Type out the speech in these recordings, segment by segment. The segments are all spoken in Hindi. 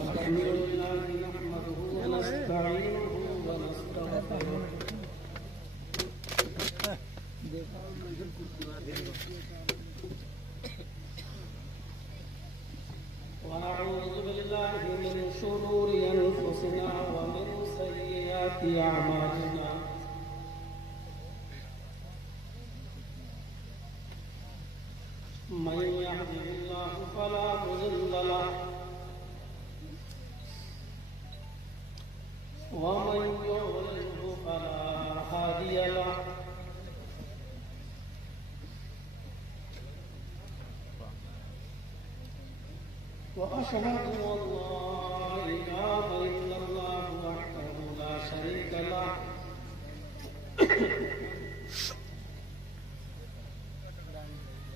अल्हम्दुलिल्लाह नहमदुहु व नस्तईनुहु व नस्तगफिरुह व नऊज़ु बिल्लाहि मिन शुरूरि अनफुसिना व मिन सय्यिआति अअमालिना मन यहदिहिल्लाहु फला मुज़िल्ल लहु व मन युज़लिल्हु फला हादिय लहु व अशहदु अल्ला इलाहा इल्लल्लाह वहदहु ला शरीक लहु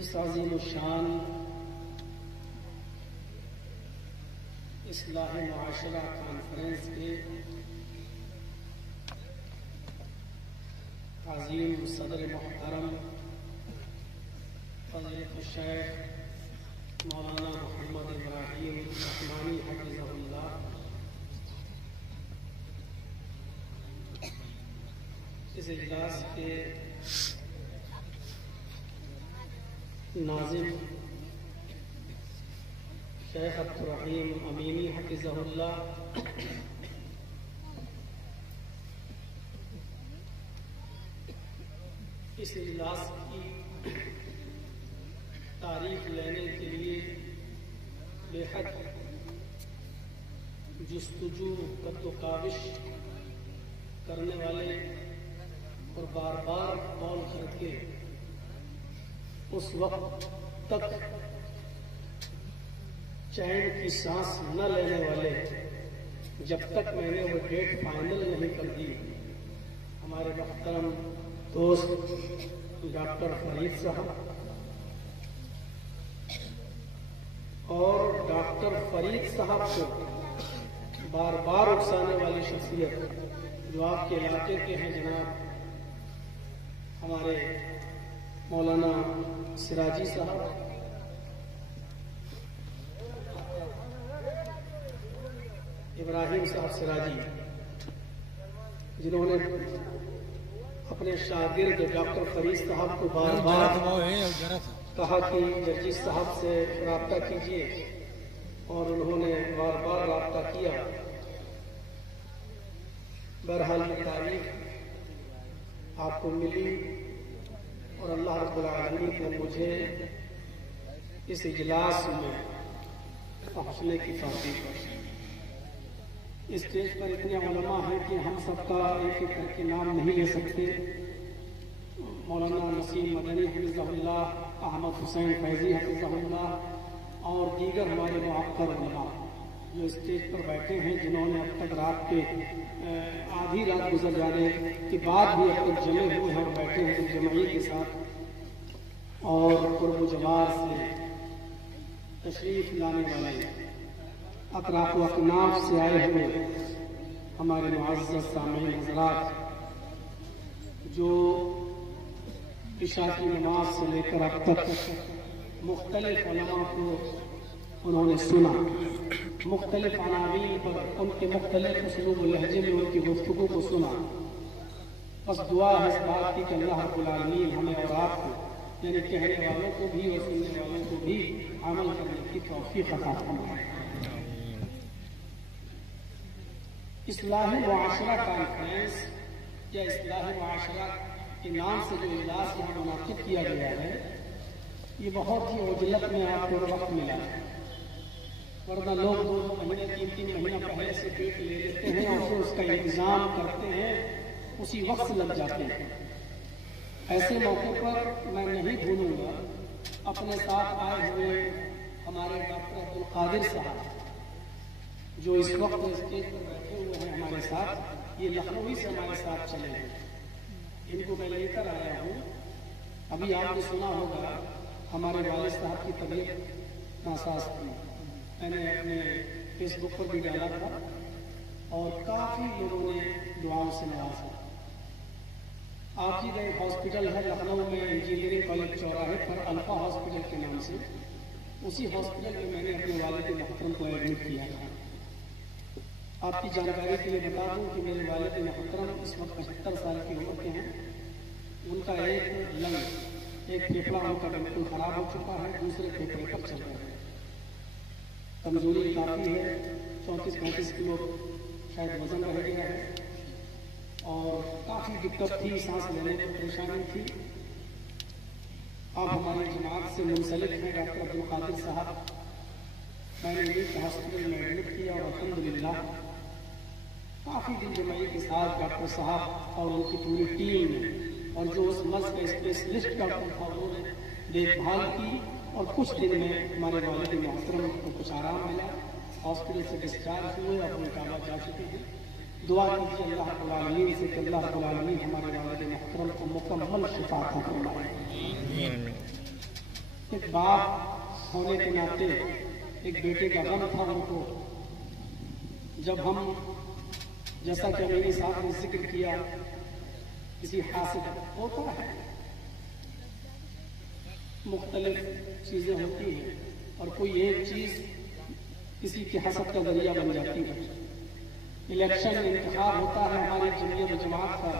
इस अज़ीम शान इस्लाह मुआशरा कॉन्फ्रेंस के अज़ीम सदर मुहतरम फ़ज़ीलत शेख मौलाना मोहम्मद इब्राहीम रहमानी हफ़िज़हुल्लाह इस इजलास के नाज़िम शेख अब्दुर्रहीम अमीनी हफ़िज़हुल्लाह इस इजलास की तारीफ लेने के लिए बेहद जुस्तजू कद्दोकाविश करने वाले और बार बार कॉल करके उस वक्त तक चैन की सांस न लेने वाले जब तक मैंने वो डेट फाइनल नहीं कर दी हमारे मुहतरम दोस्त डॉक्टर फरीद साहब और डॉक्टर फरीद साहब को बार बार उकसाने वाली शख्सियत जो आपके इलाके के हैं जनाब हमारे मौलाना सिराजी साहब इब्राहिम साहब सिराजी जिन्होंने अपने शागिर्द डॉक्टर फरीद साहब को बार बार कहा कि जर्जी साहब से राब्ता कीजिए और उन्होंने बार बार राब्ता किया। बहरहाल ये तारीफ आपको मिली और अल्लाह रब्बुल आलमीन ने मुझे इस इजलास में पहुंचने की तौफीक बख्शी। स्टेज पर इतने उलमा हैं कि हम सबका एक एक करके नाम नहीं ले सकते। मौलाना नसीम मदनी हफिज़हुल्लाह, अहमद हुसैन फैजी हफिज़हुल्लाह और दीगर हमारे मुअक्कर उलमा जो स्टेज पर बैठे हैं, जिन्होंने अब तक रात के आधी रात गुजर जाने के बाद भी अब तक जमे हुए हैं और बैठे हैं जमाई के साथ और कुर्ब जवार से तशरीफ लाने वाले अतराफ व अकनाफ से आए हुए हमारे मुअज़्ज़ज़ सामीन हज़रात, जो इशा की नमाज से लेकर अब तक मुख्तलिफ उलमा को उन्होंने सुना, मुख्तलिफ अनावीन पर उनके मुख्तलिफ उसलूब व लहजे में उनकी गुफ्तगू को सुना। बस दुआ है इस बात की कि अल्लाह रब्बुल आलमीन हमें और आपको यानी कहने वालों को भी और सुनने वालों को भी अमल करने की तौफीक अता फरमाए। इस्लाही मुआशरा कॉन्फ्रेंस या इस्लाही मुआशरा के नाम से जो इजलास यहाँ मुनाकिब किया गया है, ये बहुत ही उजलत में आपको वक्त मिला है, वरना लोग 2 महीने 3 महीना पहले से डेट ले लेते हैं और फिर उसका इंतजाम करते हैं, उसी वक्त से लग जाते हैं। ऐसे मौके पर मैं नहीं भूलूंगा अपने साथ आए हुए हमारे डॉक्टर अब्दुल कादिर साहब, जो इस वक्त स्टेज पर बैठे हुए हैं हमारे साथ। ये लखनऊ से हमारे साथ चले हैं, इनको मैं लेकर आया हूँ। अभी आपने सुना होगा हमारे वालिद साहब की तबीयत नासाज थी, मैंने अपने फेसबुक पर भी डाला था और काफ़ी लोगों ने दुआओं से नवाजा। आप ही गए हॉस्पिटल है लखनऊ में, इंजीनियरिंग कॉलेज चौराहे पर अल्फा हॉस्पिटल के नाम से, उसी हॉस्पिटल में मैंने अपने वालिद मोहतरम को एडमिट किया था। आपकी जानकारी के लिए बता दूं कि मेरे वालिद मोहतरम इस वक्त 75 साल की उम्र के हैं। उनका एक लंग, एक फेफड़ा उनका बिल्कुल खराब हो चुका है, दूसरे फेफड़े पर चल रहे हैं। कमजोरी काफ़ी है, 34-35 किलो शायद वजन रह गया है और काफ़ी दिक्कत थी, सांस लेने में परेशानी थी। अब हमारी जमात से मुंसलिक हैं डॉक्टर अब्दुल कादिर साहब, मैंने उन्हीं हॉस्पिटल में एडमिट किया और अल्हम्दुलिल्लाह काफ़ी दिन जमाई के साथ डॉक्टर साहब और उनकी पूरी टीम ने और जो उस मर्ज का स्पेशलिस्ट डॉक्टर था उन्होंने देखभाल की और कुछ दिन में हमारे वालिद मोहतरम को कुछ आराम मिला, हॉस्पिटल से डिस्चार्ज हुए और अपने काबा जा चुके हैं। दुआ कीजिए अल्लाह रब्बुल आलमीन से कि अल्लाह रब्बुल आलमीन हमारे वालिद मोहतरम को मुकम्मल शिफा अता फरमाए। एक बाप होने के नाते एक बेटे का गम था उनको, जब हम जैसा कि मेरे साथ ने जिक्र किया, किसी हासिल होता है, मुख्तलिफ चीज़ें होती हैं और कोई एक चीज़ किसी के हसद का जरिया बन जाती है। इलेक्शन इंतखाब होता है हमारी जमीयत जमात का,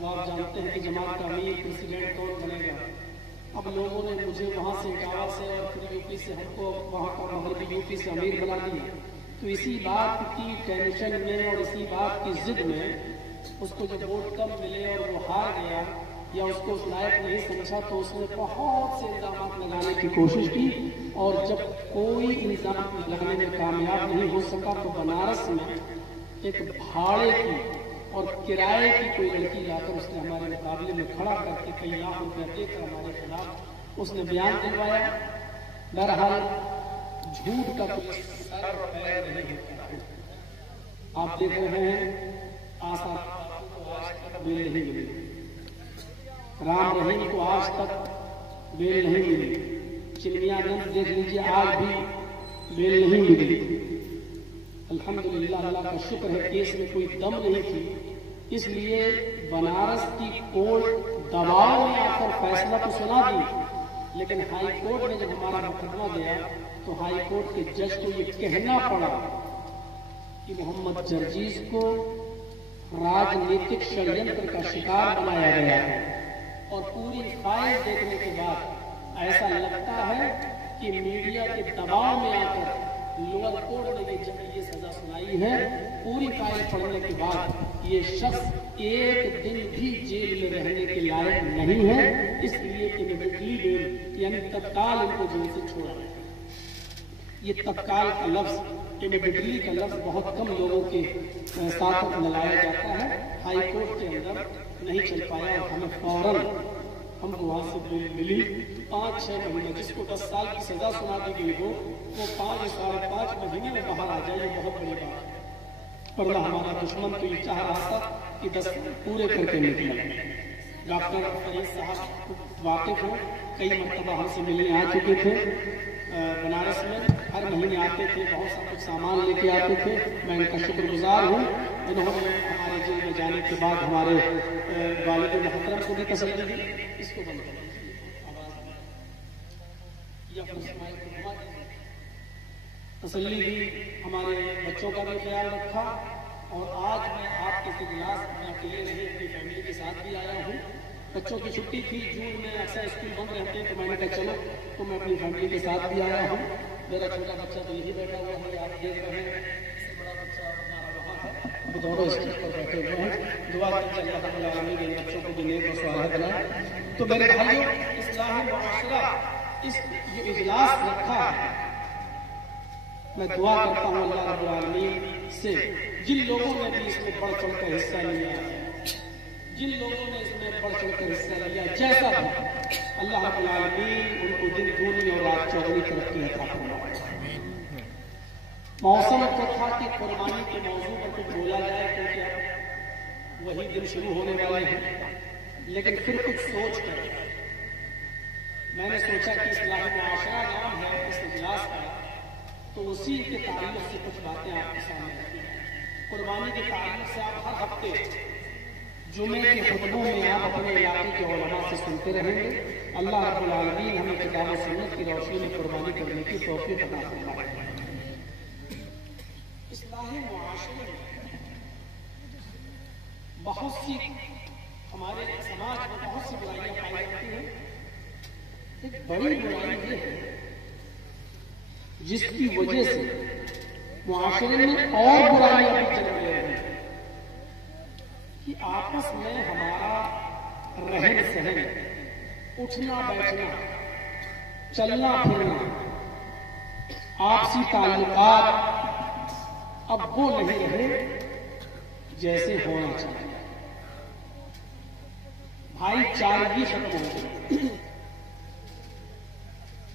वो आप जानते हैं कि जमात का अमीर प्रेसिडेंट कौन बनेगा। अब लोगों ने मुझे वहाँ से इटावा से और फिर यूपी से हमको वहाँ का मगरबी यूपी से अमीर बना दिया। तो इसी बात की टेंशन में और इसी बात की जिद में उसको जब वोट कम मिले और वो हार गया या उसको उस लायक नहीं समझा, तो उसने बहुत से इल्जाम लगाने की कोशिश की और जब कोई इल्जाम लगाने में कामयाब नहीं हो सका तो बनारस में एक भाड़े की और किराए की कोई लड़की लाकर उसने हमारे मुकाबले में खड़ा करके कई लाख रुपया देकर हमारे खिलाफ उसने बयान दिलवाया। बहरहाल झूठ का कोई सर और पैर नहीं होता है। आप देख रहे हैं आशा बेल नहीं मिली, राम रहीम को आज तक बेल नहीं मिली, चिन्मयानंद देख लीजिए आज भी बेल नहीं मिली। अल्हम्दुलिल्लाह, अल्लाह का शुक्र है केस में कोई दम नहीं थी, इसलिए बनारस की कोर्ट दबाव में आकर फैसला तो सुना दी, लेकिन हाई कोर्ट में जब हमारा मुकदमा गया तो हाई कोर्ट के जज को ये कहना पड़ा कि मोहम्मद जर्जीज को राजनीतिक षड्यंत्र का शिकार बनाया गया है और पूरी फाइल देखने के बाद ऐसा लगता है कि मीडिया के दबाव में आकर लोअर कोर्ट ने ये सजा सुनाई है। पूरी फाइल पढ़ने के बाद ये शख्स एक दिन भी जेल में रहने के लायक नहीं है, इसलिए इमीडिएटली बेल यानी तत्काल इनको जेल से छोड़ा गया। ये तत्काल का लफ्ज, इमीडिएटली का लफ्ज बहुत कम लोगों के साथ मिलाया जाता है। हाई कोर्ट के अंदर नहीं चल पाया और हमें फौरन हमको वहां से बिल मिली। 5-6 महीने, जिसको 10 साल की सजा सुना दी गई हो वो 5-5.5 महीने में बाहर आ जाए, ये बहुत बड़ी बात है। वरना हमारा दुश्मन तो ये चाह रहा था कि 10 पूरे करके निकले। डॉक्टर फरीद साहब वाकिफ हो, कई मरतबा हमसे मिलने आ चुके थे बनारस में, हर महीने आते थे, बहुत सा कुछ सामान लेके आते थे। मैं इनका शुक्रगुजार हूँ, इन्होंने हमारे जेल में जाने के बाद हमारे वालिद मोहतरम को भी तसल्ली दी। इसको बंद कर तसल्ली दी, हमारे बच्चों का भी ख्याल रखा। और आज मैं आपके इजलास में अकेले नहीं, अपनी फैमिली के साथ भी आया हूँ। बच्चों की छुट्टी थी, जून में अक्सर स्कूल बंद रहते हैं, तो मैंने कहा चलो तो मैं अपनी फैमिली के साथ भी आया हूँ। मेरा छोटा बच्चा तो यही बैठा हुआ है, आप देख रहे हैं। इससे बड़ा बच्चा हमारा वहाँ है, वो दोनों स्टेज पर बैठे हुए हैं। दुआ कीजिए अल्लाह रब्बुल आलमीन इन बच्चों को भी नेक और सालिह बनाए। तो मेरे भाइयों, इस्लाह मुआशरा इस जो इजलास रखा है, मैं दुआ करता हूँ अल्लाह रब्बुल आलमीन से, जिन लोगों ने भी इसमें बढ़ चढ़कर हिस्सा लिया, जिन लोगों ने इसमें बढ़ चढ़कर हिस्सा लिया, जैसा भी अल्लाह रब्बुल आलमीन उनको दिन दूनी और रात चौगुनी तरक्की अता फरमाए। मौसम तो था कि कुर्बानी के मौजू पर कुछ बोला जाए, क्योंकि अब वही दिन शुरू होने वाले हैं। लेकिन फिर कुछ सोच कर मैंने सोचा कि इस्लाह मुआशरा नाम है इस इजलास का, तो उसी के ताल्लुक से कुछ बातें आपके सामने रखी। कुर्बानी के ताल्लुक से आप हर हफ्ते जुमे के खुतबों में आप अपने इलाके के उलमा से सुनते रहेंगे। अल्लाह रब्बुल आलमीन हमें किताब और सुन्नत की रोशनी में कुर्बानी करने की तौफीक अता फरमाए। इस्लाह मुआशरे में बहुत सी हमारे समाज में बहुत सी बुराइयां पाई जाती हैं। एक बड़ी बुराई ये है जिसकी वजह से मुआशरे में और बुराइयां भी जन्म ले रही हैं, कि आपस में हमारा रहन सहन, उठना बैठना, चलना फिरना, आपसी ताल्लुकात अब वो नहीं रहे जैसे होना चाहिए। भाईचारगी खत्म हो गई।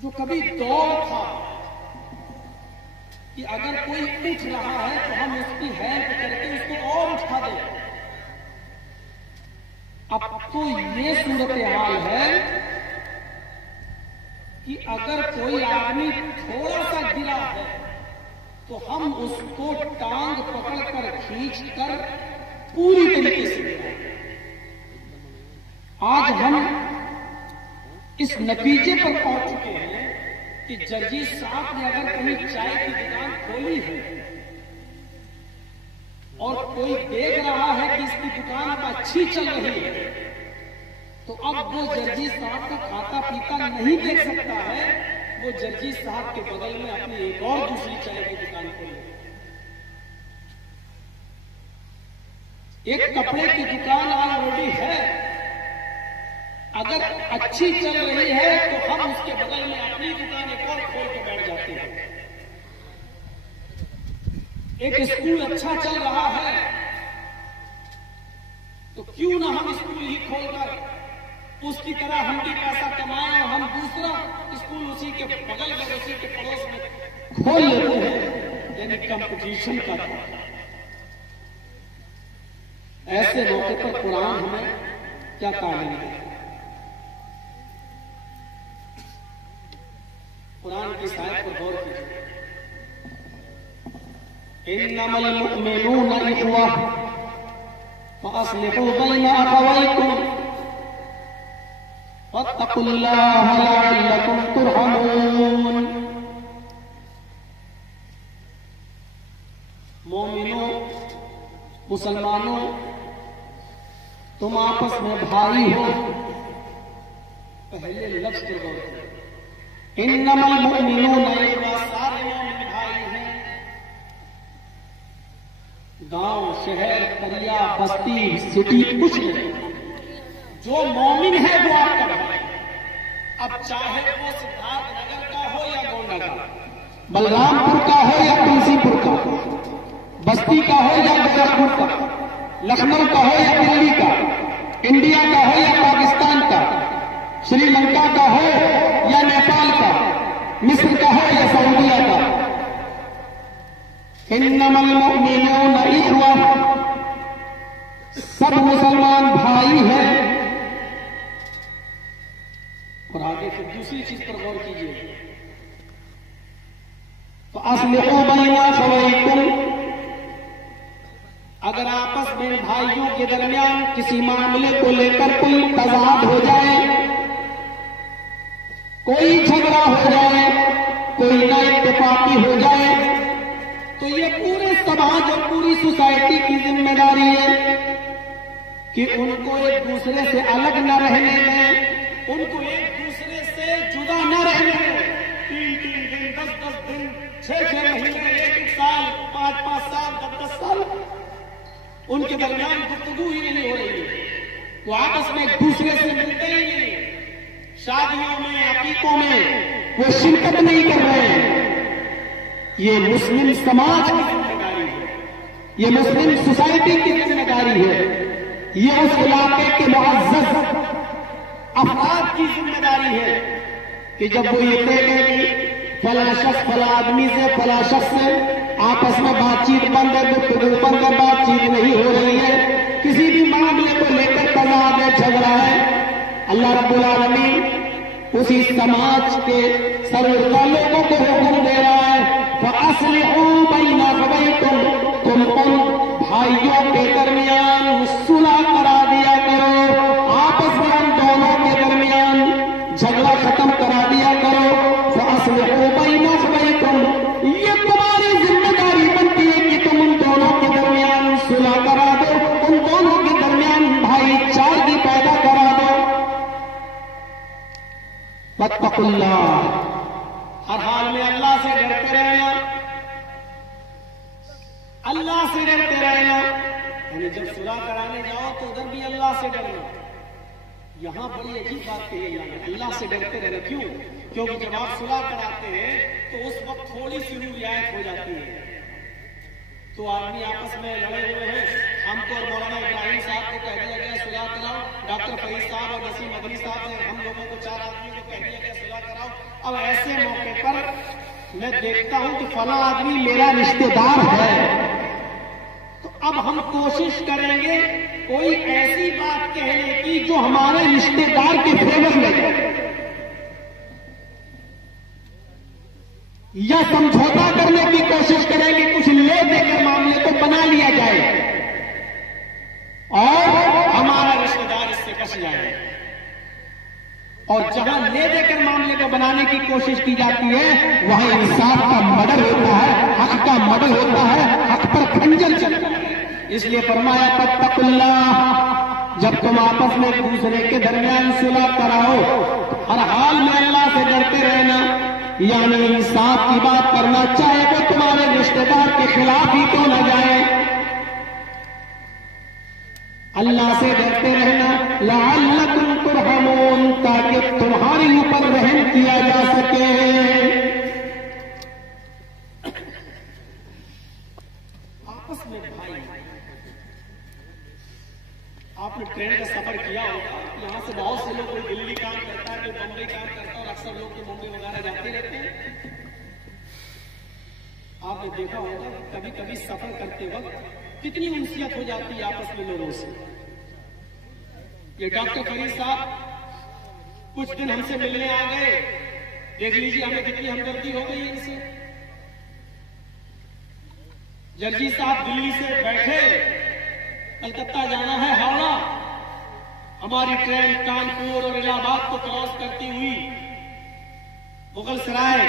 जो कभी दौर था कि अगर कोई उठ रहा है तो हम उसकी हेल्प करके उसको और उठा दें, अब तो ये सूरत हाल है कि अगर कोई आदमी थोड़ा सा गिरा है तो हम उसको टांग पकड़कर खींचकर पूरी तरीके से गिराएं। आज हम इस नतीजे पर पहुंच चुके हैं कि जर्जीस साहब ने अगर कहीं चाय की दुकान खोली है और कोई देख रहा है कि इसकी दुकान अच्छी चल रही है, तो अब वो जर्जीस साहब का खाता पीता नहीं देख सकता है, वो जर्जीस साहब के बगल में अपनी एक और दूसरी चाय की दुकान खोले। एक कपड़े की दुकान ऑलरेडी है, अगर अच्छी चल रही है तो हम उसके बगल में अपनी दुकान एक और खोल के बैठ जाते हैं। एक स्कूल अच्छा चल रहा है तो क्यों ना हम स्कूल ही खोलकर उसकी तरह हम भी पैसा कमाएं और हम दूसरा स्कूल उसी के बगल में, उसी के पड़ोस में खोल लेते हैं। यानी कंपटीशन का था। ऐसे मौके पर कुरान हमें क्या तालीम देता है? कुरान की आयत पर गौर कीजिए। इन्नमल मुमिनूना इख्वा फअस्लिहू बैना अखवैकुम वत्तकुल्लाह लअल्लकुम तुरहमून। मोमिनों, मुसलमानों, तुम आपस में भाई हो। पहले लफ्ज पर गौर करें। इन्नमल मुमिनूना इख्वा, सारे मोमिन भाई हैं। गांव, शहर, करिया, बस्ती, सिटी कुछ नहीं, जो मोमिन है वो आपका भाई। अब चाहे वो सिद्धार्थ नगर का हो या गोंडा का, बलरामपुर का हो या तुलसीपुर का, बस्ती का हो या गोरखपुर का, लखनऊ का हो या दिल्ली का, इंडिया का हो या पाकिस्तान का, श्रीलंका का हो या नेपाल का, मिस्र का हो या सऊदीया का, इन्नमल मुअमिनूना इख्वा, सब मुसलमान भाई हैं। और आगे फिर दूसरी चीज पर गौर कीजिए, तो अस्लिहू बैना अखवैकुम, अगर आपस में भाइयों के दरमियान किसी मामले को लेकर कोई तजाद हो जाए, कोई झगड़ा हो जाए, कोई ना इत्तेफाकी हो जाए, तो ये पूरे समाज और पूरी सोसाइटी की जिम्मेदारी है कि उनको एक दूसरे से अलग न रहने दें, उनको एक दूसरे से जुदा न रहने दें। 3-3 दिन, 10-10 दिन, 6-6 महीने, 1-1 साल, 5-5 साल, 10-10 साल उनके दरमियान गुफ्तगू ही नहीं हो रही है, वो आपस में एक दूसरे से मिलते ही नहीं, शादियों में, अकीकों में वो शिरकत नहीं कर रहे हैं। ये मुस्लिम समाज की जिम्मेदारी है, ये मुस्लिम सोसाइटी की जिम्मेदारी है, ये उस इलाके के मुअज़्ज़ज़ अफराद की जिम्मेदारी है कि जब वो ये देखें कि फला शख्स फला आदमी से फला शख्स से आपस में बातचीत बंद है, गुफ्तगू बंद है, बातचीत नहीं हो रही है, किसी भी मामले को लेकर तनाव है, झगड़ा है, अल्लाह रब्बुल आलमीन उसी समाज के सर्वदा लोगों को हुक्म दे रहा है, फअस्लिहू बैना अखवैकुम, तुम उन भाइयों के दरमियान सुलह करा दिया करो, आपस में उन दोनों के दरमियान झगड़ा खत्म करा दिया करो। फअस्लिहू बैना अखवैकुम, ये तुम्हारी जिम्मेदारी बनती है कि तुम उन दोनों के दरमियान सुलह करा दो, उन दोनों के दरमियान भाईचारगी पैदा करा दो। वत्तकुल्लाह, हर हाल में अल्लाह से डरते रहना, अल्लाह से डरते रहना। यानी जब सुलह कराने जाओ तो उधर भी अल्लाह से डरना। यहां बड़ी अजीब बात कही है, अल्लाह से डरते रहना। क्यों? क्योंकि जब आप सुलह कराते हैं तो उस वक्त थोड़ी सी रियायत हो जाती है, तो आदमी आपस में लड़े हुए हैं, हमको और मौलाना इब्राहिम साहब को कह दिया गया सुलह कराओ, डॉक्टर फरीद साहब और नसीम मदनी साहब ने हम लोगों को 4 आदमी को कह दिया गया सुलह कराओ। अब ऐसे मौके पर मैं देखता हूं कि फला आदमी मेरा रिश्तेदार है, तो अब हम कोशिश करेंगे कोई ऐसी बात कहने की जो हमारे रिश्तेदार के फेवर में जाए, या समझौता करने की कोशिश करेंगे, कुछ ले देकर मामले को बना लिया जाए और हमारा रिश्तेदार इससे बच जाए। और जहां ले देकर मामले को बनाने की कोशिश की जाती है, वहां इंसाफ का मर्डर होता है, हक का मर्डर होता है, हक पर खंजर चलता है। इसलिए फरमाया फत्तकुल्लाह, जब तुम आपस में एक दूसरे के दरमियान सुलह कराओ, हर हाल में अल्लाह से डरते रहना, यानी इंसाफ की बात करना, चाहे वो तुम्हारे रिश्तेदार के खिलाफ ही क्यों न जाए। अल्लाह से डरते रहना, लअल्लकुम तुरहमून, ताकि तुम्हारे ऊपर रहम किया जा सके। आपस में भाई, आपने ट्रेन का सफर किया होगा, यहां से बहुत से लोग, कोई दिल्ली काम करता है, कोई बम्बई काम करता है, और अक्सर लोग तो मुंबई वगैरह जाते रहते हैं। आपने देखा होगा कभी कभी सफर करते वक्त कितनी उनसियत हो जाती है आपस में लोगों से। ये डॉक्टर फरीद साहब कुछ दिन हमसे मिलने आ गए, देख लीजिए हमें कितनी हमदर्दी हो गई इनसे। जर्जी साहब दिल्ली से बैठे, कलकत्ता जाना है, हावड़ा, हमारी ट्रेन कानपुर और इलाहाबाद को क्रॉस करती हुई मुगल सराय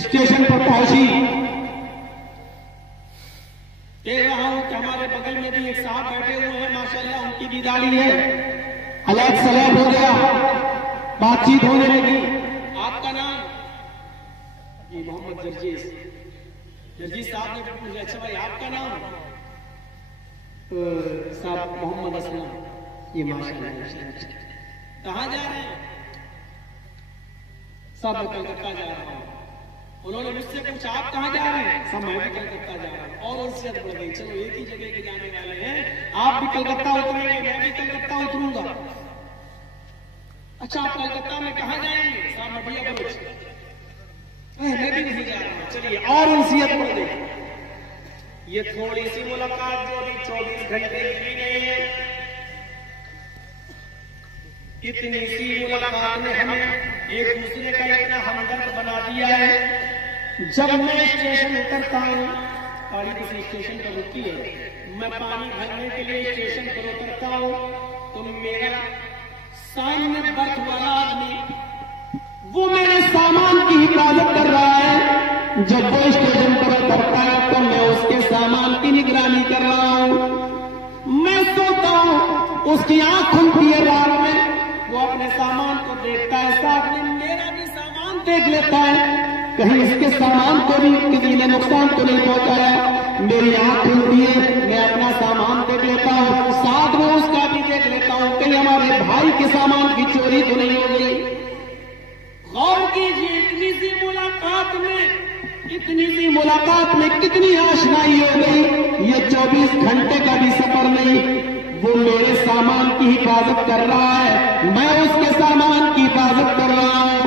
स्टेशन पर पहुंची। देख रहा हूं कि हमारे बगल में भी एक साहब बैठे हुए हैं, माशाल्लाह उनकी भी दाढ़ी है, अलग सलैब हो गया, बातचीत होने लगी। आपका नाम? जी मोहम्मद जर्जीस। जर्जीस साहब ने पूछा, अच्छा भाई आपका नाम? साहब मोहम्मद असलम। ये माशाल्लाह। कहाँ जा रहे हैं? सब कलकत्ता जा रहा हूं। उन्होंने मुझसे पूछा आप कहाँ जा रहे हैं? सब मैं भी कलकत्ता जा रहा हूँ। और नसीहत बढ़ गई, चलो एक ही जगह के जाने वाले हैं, आप भी कलकत्ता उतरेंगे, मैं भी कलकत्ता उतरूंगा। अच्छा आप कलकत्ता में कहाँ जाएंगे? साहब मटिया बलोच। मैं भी नहीं जा रहा हूँ। चलिए और नसीहत बढ़ गई। ये थोड़ी सी मुलाकात जो अभी 24 घंटे की भी नहीं है, इतनी सी मुलाकात ने हमें एक दूसरे का इतना हमदर्द बना दिया है। जब मैं स्टेशन उतरता हूँ, गाड़ी किसी स्टेशन पर रुकी है, मैं पानी भरने के लिए स्टेशन पर उतरता हूँ, तो मेरा सामने बर्थ वाला आदमी वो मेरे सामान की हिफाजत कर रहा है। जब वो स्टेशन पर उतरता है तो मैं उसके सामान की निगरानी कर रहा हूँ। मैं सोता हूँ, उसकी आंख खुलती है रात में, वो अपने सामान को देखता है, साथ में मेरा भी सामान देख लेता है कहीं इसके सामान को भी किसी ने नुकसान तो नहीं पहुंचाया। मेरी आंख खुलती है, मैं अपना सामान देख लेता हूँ, साथ में उसका भी देख लेता हूँ कहीं हमारे भाई के सामान की चोरी तो नहीं हो गई। गौर कीजिए, इतनी सी मुलाकात में कितनी आशनाई हो गई। ये 24 घंटे का भी सफर नहीं, वो मेरे सामान की हिफाजत कर रहा है, मैं उसके सामान की हिफाजत कर रहा हूँ।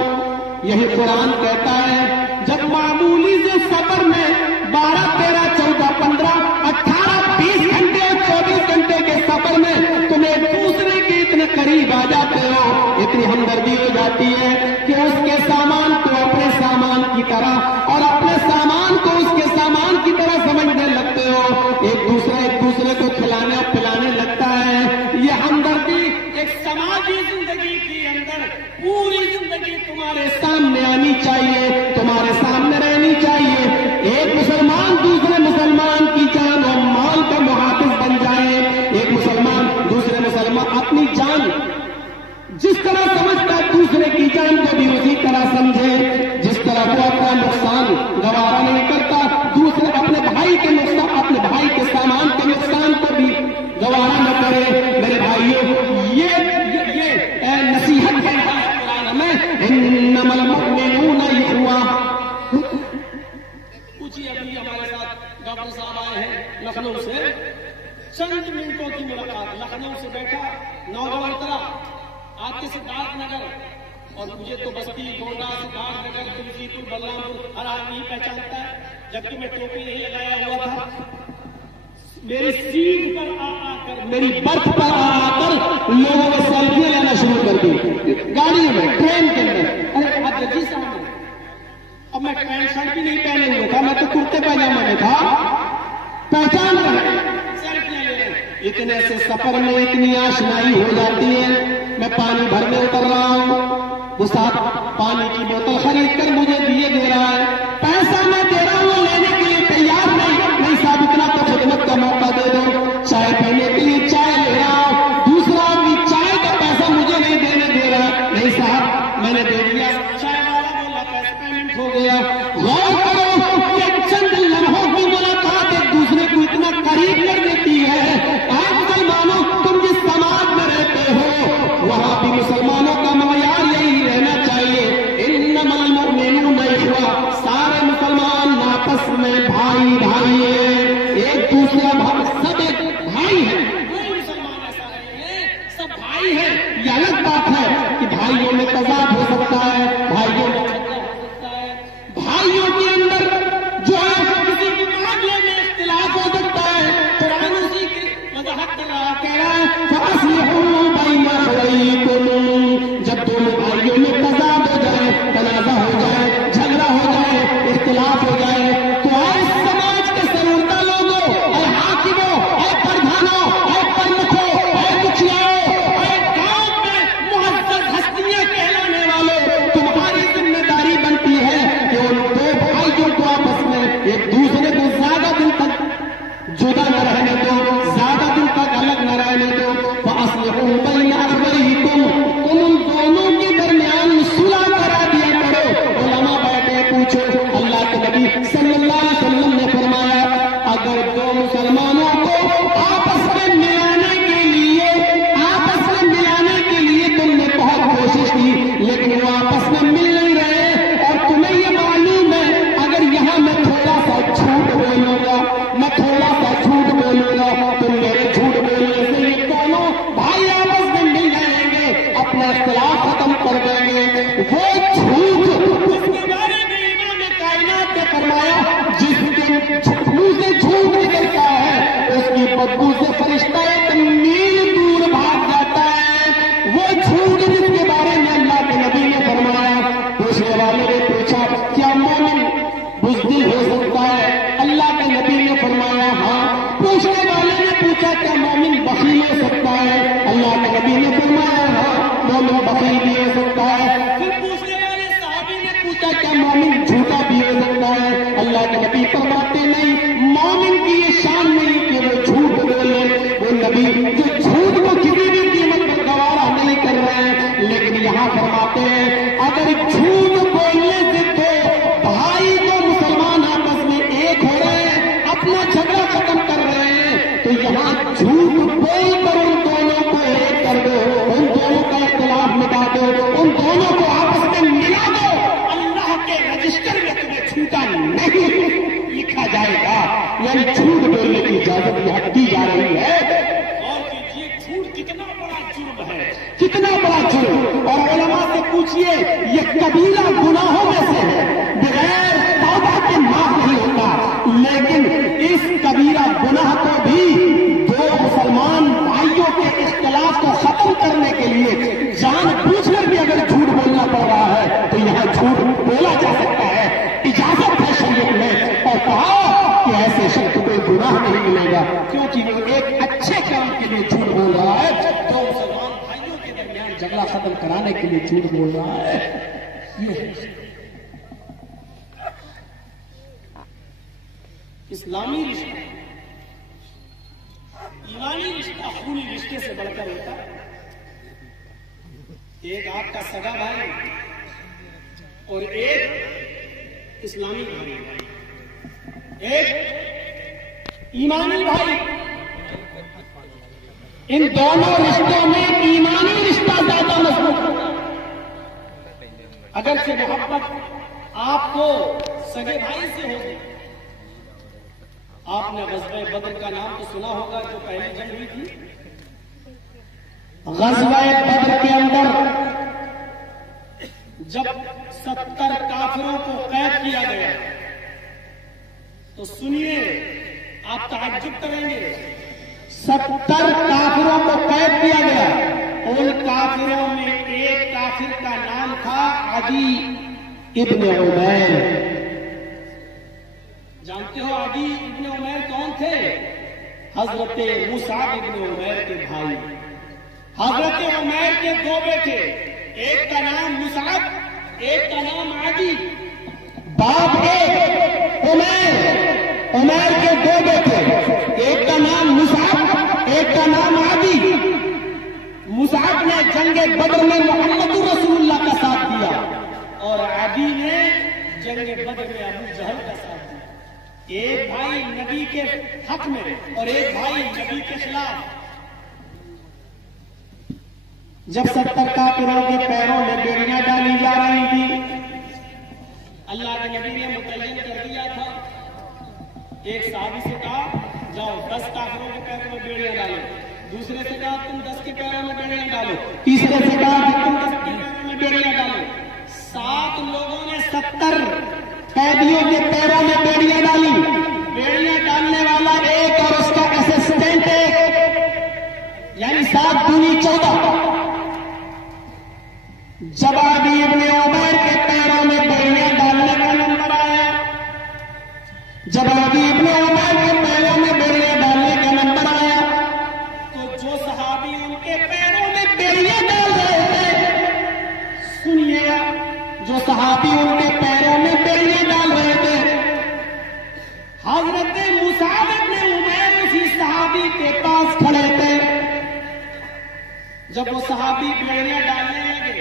यही कुरान कहता है, जब मामूली से सफर में 12, 13, 14, 15, 18, 20 घंटे और 24 घंटे के सफर में तुम एक दूसरे के इतने करीब आ जाते हो, इतनी हमदर्दी हो जाती है कि उसके सामान को अपने सामान की तरह और अपने सामान को उसके सामान की तरह समझने लगते हो। एक दूसरे को खिलाने और पिलाने लगता है। ये हमदर्दी एक समाजी जिंदगी के अंदर पूरी जिंदगी तुम्हारे सामने आनी चाहिए, तुम्हारे सामने रहनी चाहिए। एक मुसलमान दूसरे मुसलमान की जान और माल का मुहाफिज बन जाए। एक मुसलमान दूसरे मुसलमान अपनी जान जिस तरह समझता है दूसरे की जान को भी उसी तरह समझे। जिस तरह वो अपना नुकसान गवारा नहीं करता, दूसरे अपने भाई के नुकसान, अपने भाई के सामान के नुकसान को भी गवारा न करे। मेरे भाइयों, ये नसीहत है कुरान में, इन्नमल मुमिनूना इख्वा। पूछिए, अभी हमारे साथ डॉक्टर साहब आए हैं लखनऊ से, चंद मिनटों की मुलाकात, लखनऊ से बैठा, नौगढ़ उतरा, आके सिद्धार्थ नगर, और मुझे तो बस्ती, गोंडा, सिद्धार्थ नगर, तुलसीपुर, बलरामपुर हर आदमी पहचानता है, जबकि मैं टोपी नहीं लगाया हुआ था। मेरी सीट पर आकर, मेरी बर्थ पर आकर लोगों ने सेल्फी लेना शुरू कर दी, गाड़ी में, ट्रेन के अंदर। अरे अब जी साहब, अब मैं पैंट शर्ट भी नहीं पहने हुए था, मैं तो कुर्ते पैजामा में था, पहचान रहे, सेल्फी ले रहे। इतने से सफर में इतनी आशनाई हो जाती है। मैं पानी भरने उतर रहा हूँ, वो साथ पानी की बोतल खरीद कर मुझे दिए दे रहा है, पैसा मैं दे रहा हूँ, लेने के लिए तैयार नहीं साहब, इतना तो खिदमत का मौका दे दो। चाय पीने के लिए चाय ले रहा हूँ, दूसरा आदमी चाय का पैसा मुझे नहीं देने दे रहा, नहीं साहब मैंने दे दिया, चाय वाला बोला पैसा पेमेंट हो गया। गौर करो कि चंद लम्हों की मुलाकात एक दूसरे को इतना करीब कर देती है। आप मुसलमानों, तुम जिस समाज में रहते हो वहां भी मुसलमानों का मयार यही रहना चाहिए, इन्नमल मुमिनूना इख्वा। सारे मुसलमान आपस में भाई भाई है, एक दूसरा सब एक भाई है। कोई मुसलमान ऐसा नहीं है, सब भाई है। ये अलग बात है कि भाइयों में तजाद हो सकता है, भाइयों में झगड़ा हो सकता है, भाइयों के अंदर जो है किसी के मामले में इख्तिलाफ हो सकता है। कुरान उसी की वजाहत कर रहा है, कह रहा है फअस्लिहू बैना अखवैकुम। जब दोनों भाइयों में तजाद हो जाए, तनाज़ा हो जाए, झगड़ा हो जाए, इख्तिलाफ हो जाए, तो ऐ समाज के सरूरदा लोगों, ऐ हाकिमों, ऐ प्रधानों, ऐ प्रमुखों, ऐ मुखियाओं, ऐ गांव में मुअज़्ज़ज़ हस्तियां कहलाने वालों, तुम्हारी जिम्मेदारी बनती है कि उन दो भाइयों को आपस में एक दूसरे को ज्यादा दिन तक जुदा न रहने दो, ज्यादा दिन तक अलग न रहने दो। फअस्लिहू बैना अखवैकुम, तुम उन दोनों के दरमियान सुलह करा दिया करो। उलमा बैठे पूछो, अल्लाह के नबी सल्लल्लाहु अलैहि वसल्लम ने फरमाया, अगर दो मुसलमानों को आपस में मिलाने के लिए तुमने बहुत कोशिश की, लेकिन वो आपस में मिल नहीं रहे और तुम्हें ये मालूम है पूछा क्या मोमिन बखील हो सकता है? अल्लाह के नबी ने फरमाया मोमिन बखील भी हो सकता है। फिर पूछने वाले सहाबी ने पूछा क्या मोमिन झूठा भी हो सकता है? अल्लाह के नबी फरमाते नहीं, मोमिन की ये शान नहीं कि वो झूठ बोले। वो नबी जो झूठ को किसी भी कीमत पर गवारा नहीं कर रहे हैं, लेकिन यहाँ फरमाते हैं अगर झूठ बोलने से तो भाई तो मुसलमान आपस में एक हो रहे हैं, अपना झगड़ा खत्म कर रहे हैं, तो यहाँ झूठ बोलकर उन दोनों को एक कर दो, उन दोनों का इख्तिलाफ मिटा दो, उन दोनों को आपस में मिला दो। अल्लाह के रजिस्टर में तुम्हें झूठा नहीं लिखा जाएगा। यानी झूठ बोलने की इजाजत यहाँ दी जा रही है। और कीजिए झूठ कितना बड़ा जुर्म है, कितना बड़ा जुर्म। और उलमा से पूछिए ये कबीरा गुनाहों में से है, बगैर तौबा के माफ नहीं होता। लेकिन इस कबीरा गुनाह को भी दो मुसलमान भाइयों के इख्तिलाफ को खत्म करने के लिए जानबूझकर भी अगर झूठ बोलना पड़ रहा है तो यहाँ झूठ बोला जा सकता है, इजाजत है शरीयत में। और कहा कि ऐसे शख्स को गुनाह नहीं मिलेगा क्योंकि वो एक अच्छे काम के लिए झूठ बोल रहा है, दो मुसलमान भाइयों के दरमियान झगड़ा खत्म कराने के लिए झूठ बोल रहा है। ये इस्लामी रिश्ता, ईमानी रिश्ता खूनी रिश्ते से बढ़कर होता है। एक आपका सगा भाई और एक इस्लामी भाई, एक ईमानी भाई। इन दोनों रिश्तों में ईमानी रिश्ता ज्यादा मजबूत होता है। अगर से मोहब्बत आपको सगे भाई से होगी। आपने ग़ज़वा बद्र का नाम तो सुना होगा, जो पहली जंग हुई थी। ग़ज़वा बद्र के अंदर जब 70 काफिरों को कैद किया गया, तो सुनिए आप ताज्जुब करेंगे। 70 काफिरों को कैद किया गया। उन काफिरों में एक काफिर का नाम था अदी इब्न उमैर। जानते हो अदी इब्न उमैर कौन थे? हजरत मुसाब इब्न उमैर के भाई। हजरत उमैर के दो बेटे, एक का नाम मुसाब, एक का नाम अदी। बाप एक उमैर के दो बेटे, एक का नाम मुसाब, एक का नाम अदी। मुसाब ने जंगे बद्र में मोहम्मद रसूलुल्लाह का साथ दिया और अदी ने जंगे बद्र में अबू जहल का साथ दिया। एक भाई नबी के हक में और एक भाई नबी के खिलाफ। जब 70 काफिरों के पैरों में बेड़ियां डाली जा रही थी, अल्लाह के नबी ने मुतय्यन कर दिया था। एक सहाबी से कहा जाओ 10 काफिरों के पैरों में बेड़ियां डालो, दूसरे से कहा तुम 10 के पैरों में बेड़ियां डालो, तीसरे से कहा तुम 10 के पैरों में बेड़ियां डालो। 7 लोगों ने 70 कैदियों के पैरों में बेड़ियां डाली। बेड़ियां डालने वाला एक और उसका असिस्टेंट एक, यानी 7 दूनी 14। जब अदी इब्न उमैर के पैरों में बेड़ियां डालने का नंबर आया, जब अदी इब्न उमैर के पैरों में बेड़ियां डालने का नंबर आया, तो जो सहाबी उनके पैरों में बेड़ियां डाल रहे थे, सुनिएगा, जो सहाबी उनके पैरों में बेड़ियां डाल रहे थे, हजरत मुसाब इब्न उमैर उसी सहाबी के पास खड़े थे। जब वो सहाबी बेड़ियां डालने लगे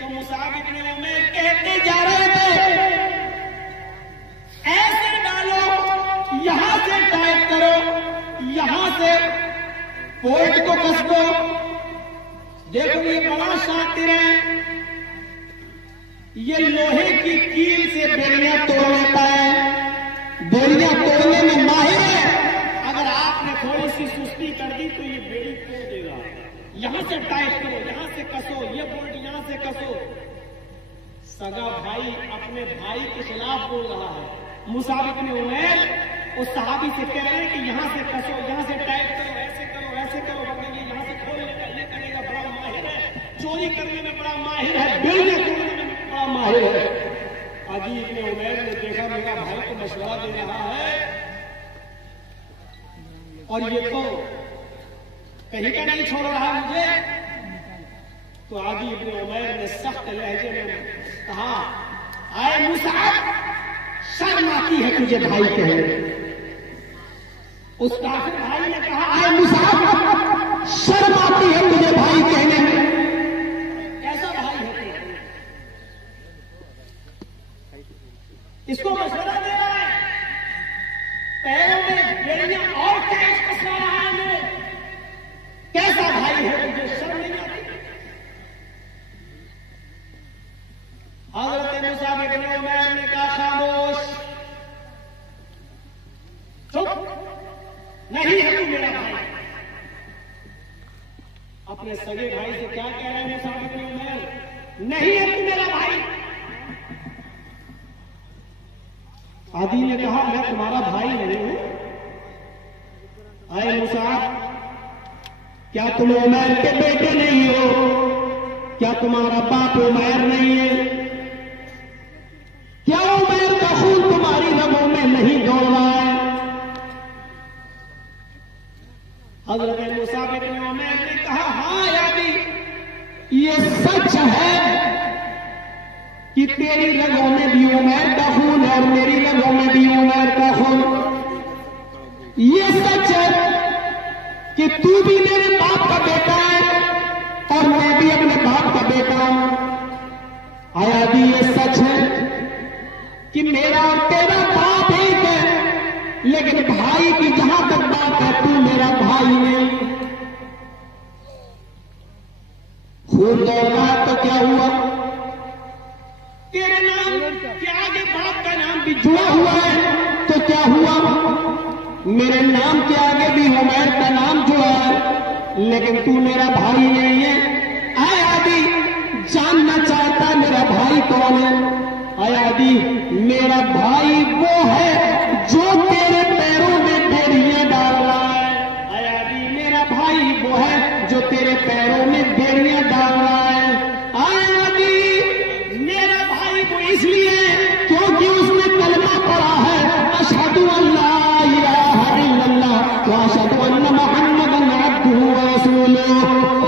तो मुसाब इब्न उमैर कहते जा रहे थे ऐसे डालो, यहां से टाइट करो, यहां से पोर्ट को कस दो। देखो ये बड़ा शातिर है, ये लोहे की कील से बेड़ियां तोड़ लेता है, बेड़ियां तोड़ने में माहिर है। अगर आपने थोड़ी सी सुस्ती कर दी तो ये बेड़ी तोड़ देगा। यहां से टाइट करो, यहां से कसो, ये बोल्ट यहां से कसो। सगा भाई अपने भाई के खिलाफ बोल रहा है। मुसाब इब्न उमैर उस सहाबी से कह रहे हैं कि यहां से कसो, यहां से टाइट करो, ऐसे करो, ऐसे करो, वरना ये यहां से खोल लेगा, ये करेगा, बड़ा माहिर है, चोरी करने में बड़ा माहिर है, बेड़ियां तोड़ने में बड़ा माहिर है। अदी इब्न उमैर ने देखा मेरा भाई को मशवरा दे रहा है और ये तो कहीं का नहीं छोड़ रहा मुझे। तो आदि इब्न उमैर ने सख्त लहजे में कहा, आए मुसअब, शर्म आती है तुझे भाई कहने। उस काफिर भाई ने कहा, आए मुसअब, शर्म आती है तुझे भाई कहने में। कैसा भाई है तू? इसको मशवरा दे रहा है, पैरों में बेड़ियां और कैश फंसा रहा है हमें। कैसा भाई है तुझे, शर्म नहीं आती? हज़रत मुसअब इब्न उमैर ने कहा, खामोश, चुप, नहीं है तू मेरा भाई। अपने सगे भाई से क्या कह रहे हैं मुसअब इब्न उमैर? नहीं है तू मेरा भाई। आदि ने कहा, मैं तुम्हारा भाई नहीं हूं। आए मुसअब, क्या तुम उमैर के बेटे नहीं हो? क्या तुम्हारा बाप उमैर नहीं है? क्या उमैर का खून तुम्हारी रगों में नहीं दौड़ रहा है? हज़रत मुसअब इब्न उमैर ने कहा, हाँ यादी, ये सच है कि तेरी रगों में भी उमैर का खून है और मेरी रगों में भी उमैर का खून। ये सच है कि तू भी मेरे बाप का बेटा है और मैं भी अपने बाप का बेटा हूं। आयादी, ये सच है कि मेरा और तेरा बाप एक है, लेकिन भाई की जहां तक बात है, तू मेरा भाई नहीं। खून दौड़ रहा है तो क्या हुआ? तेरे नाम के आगे बाप का नाम भी जुड़ा हुआ है तो क्या हुआ? मेरे नाम के आगे भी उमैर का नाम जुड़ा है, लेकिन तू मेरा भाई नहीं है। आए आदि, जानना चाहता है मेरा भाई कौन है? आए आदि, मेरा भाई वो है जो तेरे पैरों में बेड़ियां डाल रहा है। आए आदि, मेरा भाई वो है जो तेरे पैरों में बेड़ियां डाल रहा है। आए आदि, मेरा भाई वो इसलिए क्योंकि उसने कलमा पढ़ा है, अशहदु अल्ला इलाहा इल्लल्लाह व अशहदु अन्न मुहम्मदन अब्दुहु व रसूलुहु।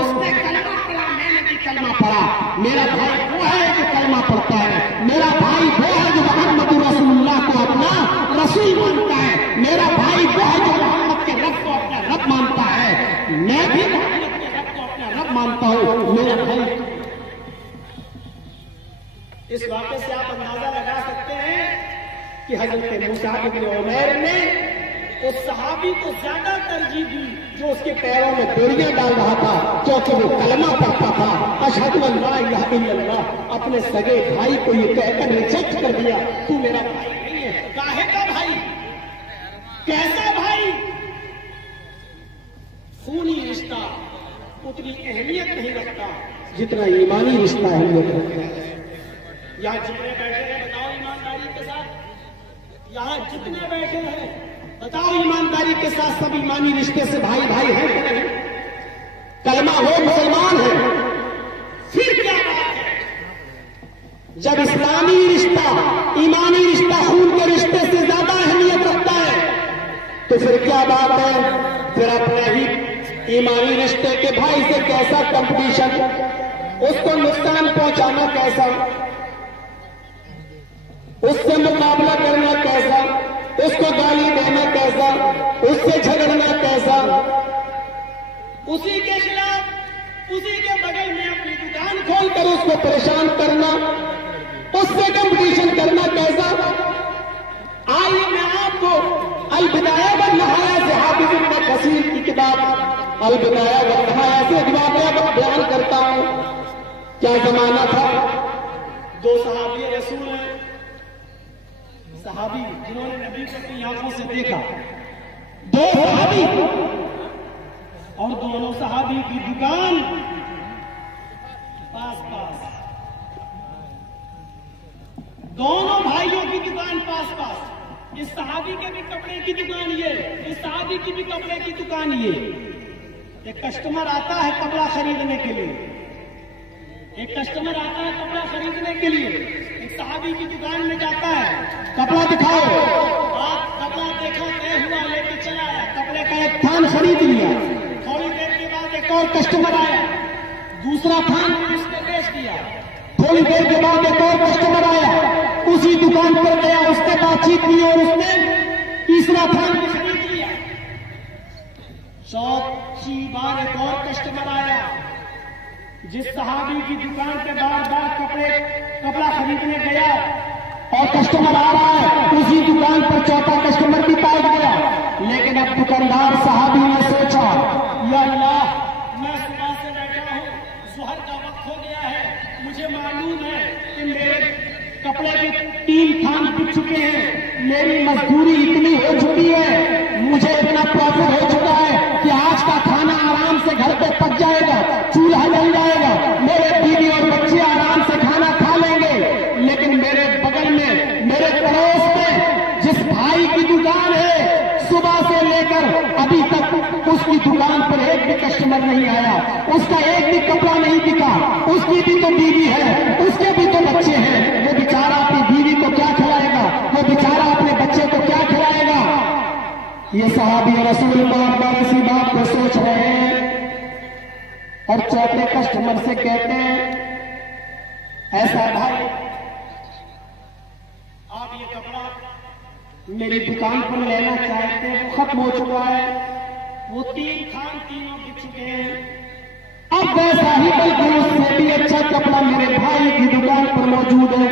उसने कलमा पढ़ा, मैंने भी कलमा पढ़ा। मेरा भाई वो है जो कलमा पढ़ता है। मेरा भाई वो है जो मोहम्मद रसूलुल्लाह को अपना रसूल मानता है। मेरा भाई वो है जो मोहम्मद के रब को अपना रब मानता है। मैं भी मोहम्मद के रब को अपना रब मानता हूं। मेरा भाई, इस वाक़े से आप अंदाजा लगा सकते हैं कि हज़रत मुसअब इब्न उमैर ने उस सहाबी को ज्यादा तरजीह दी जो उसके पैरों में बेड़ियां डाल रहा था, क्योंकि वो कलमा पढ़ता था, अशहदु अल्ला इलाहा इल्लल्लाह। अपने सगे भाई को ये कहकर रिजेक्ट कर दिया, तू मेरा भाई नहीं है। काहे का भाई? कैसा भाई? खूनी रिश्ता उतनी अहमियत नहीं रखता जितना ईमानी रिश्ता अहमियत रखता है। यहाँ जितने बैठे हैं बताओ ईमानदारी के साथ, यहाँ जितने बैठे हैं बताओ ईमानदारी के साथ, सब ईमानी रिश्ते से भाई भाई हैं कि नहीं? कलमा हो मुसलमान है, फिर क्या बात है? जब इस्लामी रिश्ता, ईमानी रिश्ता खून के रिश्ते से ज्यादा अहमियत रखता है, तो फिर क्या बात है? फिर अपने ही ईमानी रिश्ते के भाई से कैसा कंपटीशन, उसको नुकसान पहुंचाना कैसा, उससे मुकाबला करना कैसा, उसको गाली देना कैसा, उससे झगड़ना कैसा, उसी के खिलाफ, उसी के बगल में अपनी दुकान खोलकर उसको परेशान करना, उससे कंपटीशन करना कैसा? आइए मैं आपको अल-बिदाया व निहाया से हाफिज इब्न कसीर की किताब अल-बिदाया व निहाया से एक वाक़या बयान करता हूं। क्या जमाना था, दो सहाबी रसूल हैं, सहाबी जिन्होंने नबी को अपनी आंखों से देखा, दो सहाबी, और दोनों सहाबी की दुकान पास पास, दोनों भाइयों की दुकान पास पास। इस सहाबी के भी कपड़े की दुकान ये, इस सहाबी की भी कपड़े की दुकान ये। एक कस्टमर आता है कपड़ा खरीदने के लिए, एक कस्टमर आता है कपड़ा खरीदने के लिए, एक सहाबी की दुकान में जाता है, कपड़ा दिखाओ। आप कपड़ा देखा, तय हुआ, लेके चला आया, कपड़े का एक थान खरीद लिया। थोड़ी देर के बाद एक और कस्टमर आया, दूसरा थान उसने बेच दिया। थोड़ी देर के बाद एक और कस्टमर आया, उसी दुकान पर गया, उसने बातचीत की और उसने तीसरा थान खरीद लिया। चौथी बार एक और कस्टमर आया, जिस सहाबी की दुकान पे बार बार कपड़ा खरीदने गया और कस्टमर आ रहा है, उसी दुकान पर चौथा कस्टमर भी पाया गया। लेकिन अब दुकानदार सहाबी ने सोचा, या अल्लाह, मैं सुबह से बैठा हूं, ज़ुहर का वक्त हो गया है, मुझे मालूम है कि मेरे कपड़े के 3 थान बिक चुके हैं, मेरी मजदूरी इतनी हो चुकी है, मुझे इतना प्रॉफिट हो चुका है कि आज का खाना आराम से घर पे पक जाएगा, चूल्हा जल जाएगा, मेरे बीवी और बच्चे आराम से खाना खा लेंगे। लेकिन मेरे बगल में, मेरे पड़ोस में जिस भाई की दुकान है, सुबह से लेकर अभी तक उसकी दुकान पर एक भी कस्टमर नहीं आया, उसका एक भी कपड़ा नहीं बिका, उसकी भी तो बीवी है, उसके भी तो बच्चे हैं, वो बेचारा अपनी बीवी को क्या खिलाएगा, वो बेचारा अपने बच्चे को क्या खिलाएगा। ये सहाबी रसूल बार बार इसी बात को सोच रहे हैं और चौथे कस्टमर से कहते हैं, ऐसा भाई, आप ये कपड़ा मेरी दुकान पर लेना चाहते हैं, वो खत्म हो चुका है, वो 3 थान तीनों बिक चुके हैं। अब वैसा ही बल्कि उससे भी अच्छा कपड़ा मेरे भाई की दुकान पर मौजूद है,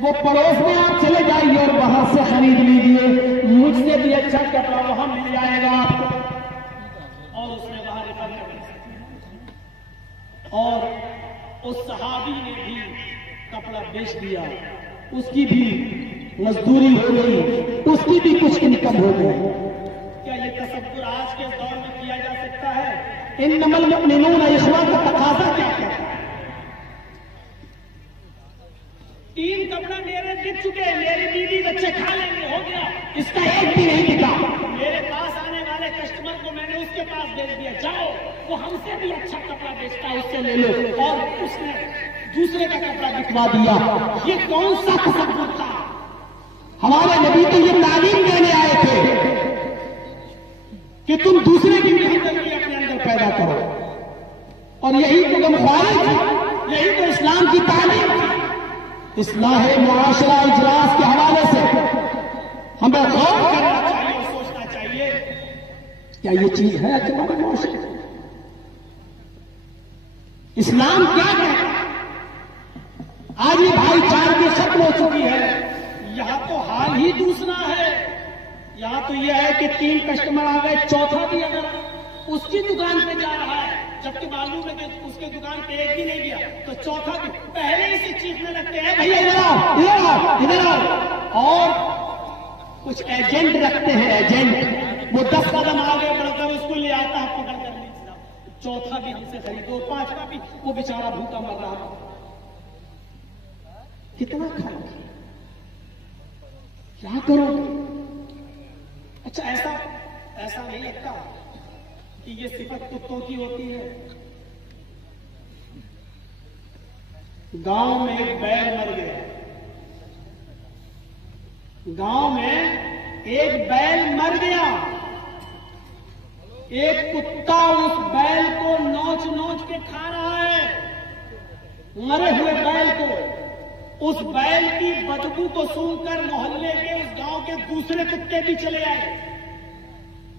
वो पड़ोस में आप चले जाइए और वहां से खरीद लीजिए, मुझसे भी अच्छा कपड़ा वहां मिल जाएगा आपको। और उसने वहां रेफर कर दिया और उस सहाबी ने भी कपड़ा बेच दिया, उसकी भी मजदूरी हो गई, उसकी भी कुछ इनकम हो गई। क्या ये तसव्वुर आज के दौर में किया जा सकता है? इन्नमल मुमिनून इख्वा का तकाज़ा क्या है? 3 कपड़ा मेरे बिक चुके हैं, मेरी बीवी बच्चे खा लेंगे, हो गया, इसका एक भी नहीं बिका। मेरे पास आने वाले कस्टमर को मैंने उसके पास भेज दिया, जाओ, वो हमसे भी अच्छा कपड़ा बेचता है, उससे ले लो, और उसने दूसरे का कपड़ा बिकवा दिया। ये कौन सा तसव्वुर था? हमारे नबी तो ये तालीम देने आए थे कि तुम दूसरे की बेहतरी अपने अंदर पैदा करो, और यही तो गमख्वारी थी, यही तो इस्लाम की तालीम थी। इस्लाह मुआशरा इजलास के हवाले से हमें गौर करना चाहिए और सोचना चाहिए, क्या ये चीज है हमारे मुआशरे में? इस्लाम क्या कहता है? आज ये भाईचारगी खत्म हो चुकी है। यहां तो हाल ही दूसरा है, यहां तो यह है कि 3 कस्टमर आ गए, चौथा भी अगर उसकी दुकान पे जा रहा है, जबकि मालूम है कि उसके दुकान पे एक ही नहीं गया, तो चौथा भी पहले ही से चीखने लगते हैं, भैया इधर आओ, इधर आओ, इधर आओ, और कुछ एजेंट रखते हैं, एजेंट, वो 10 कदम आगे बढ़कर उसको ले आता है, पकड़ कर लीजिए, चौथा भी हमसे खरीदो, 5वां भी, वो बेचारा भूखा मर रहा है। कितना खाओगे, क्या करोगे? अच्छा, ऐसा नहीं लगता कि ये सिफत कुत्तों की होती है? गांव में एक बैल मर गया, गांव में एक बैल मर गया, एक कुत्ता उस बैल को नोच नोच के खा रहा है, मरे हुए बैल को। उस बैल की बदबू को सूंघकर मोहल्ले के उस गांव के दूसरे कुत्ते भी चले आए,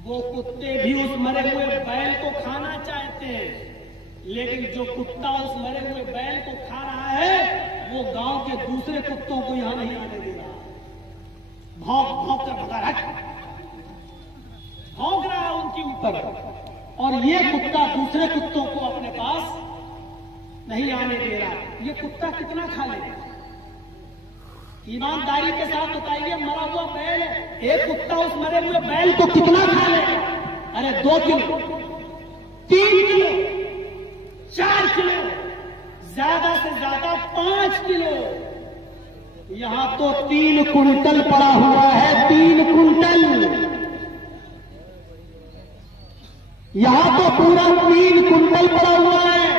वो कुत्ते भी उस मरे हुए बैल को खाना चाहते हैं, लेकिन जो कुत्ता उस मरे हुए बैल को खा रहा है, वो गांव के दूसरे कुत्तों को यहां नहीं आने दे रहा, भौंक भौंक कर भगा रहा, भौंक रहा है उनके ऊपर, और ये कुत्ता दूसरे कुत्तों को अपने पास नहीं आने दे रहा। ये कुत्ता कितना खा लेगा? ईमानदारी के साथ बताइए, मरा हुआ बैल है, एक कुत्ता उस मरे हुए बैल को कितना खा लेगा? अरे 2 किलो, 3 किलो, 4 किलो, ज्यादा से ज्यादा 5 किलो। यहां तो 3 कुंटल पड़ा हुआ है, 3 कुंटल। यहां तो पूरा 3 कुंटल पड़ा हुआ है।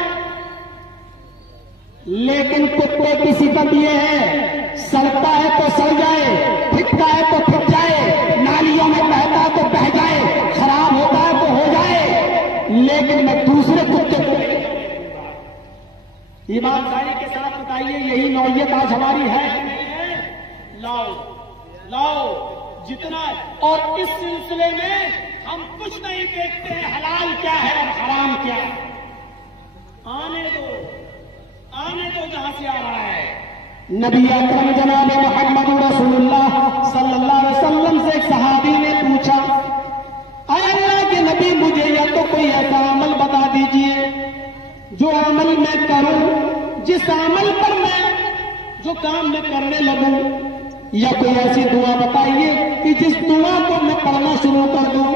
लेकिन कुत्ते की सिफत यह है, सड़ता है तो सड़ जाए, फिटता है तो फिट जाए, नालियों में बहता है तो बह जाए, खराब होता है तो हो जाए, लेकिन मैं दूसरे ईमानदारी के साथ बताइए, यही नौयत आज हमारी है कि नहीं है? लाओ लाओ जितना। और इस सिलसिले में हम कुछ नहीं देखते हैं हलाल क्या है और हराम क्या है। आने दो जहां से आ रहा है। नबी अकरम जनाब मोहम्मद रसूलुल्लाह सल्लल्लाहु अलैहि वसल्लम से एक सहाबी ने पूछा, अल्लाह के नबी मुझे या तो कोई ऐसा अमल बता दीजिए जो अमल मैं करूं, जिस अमल पर मैं जो काम मैं करने लगूं, या कोई ऐसी दुआ बताइए कि जिस दुआ को मैं पढ़ना शुरू कर दूं,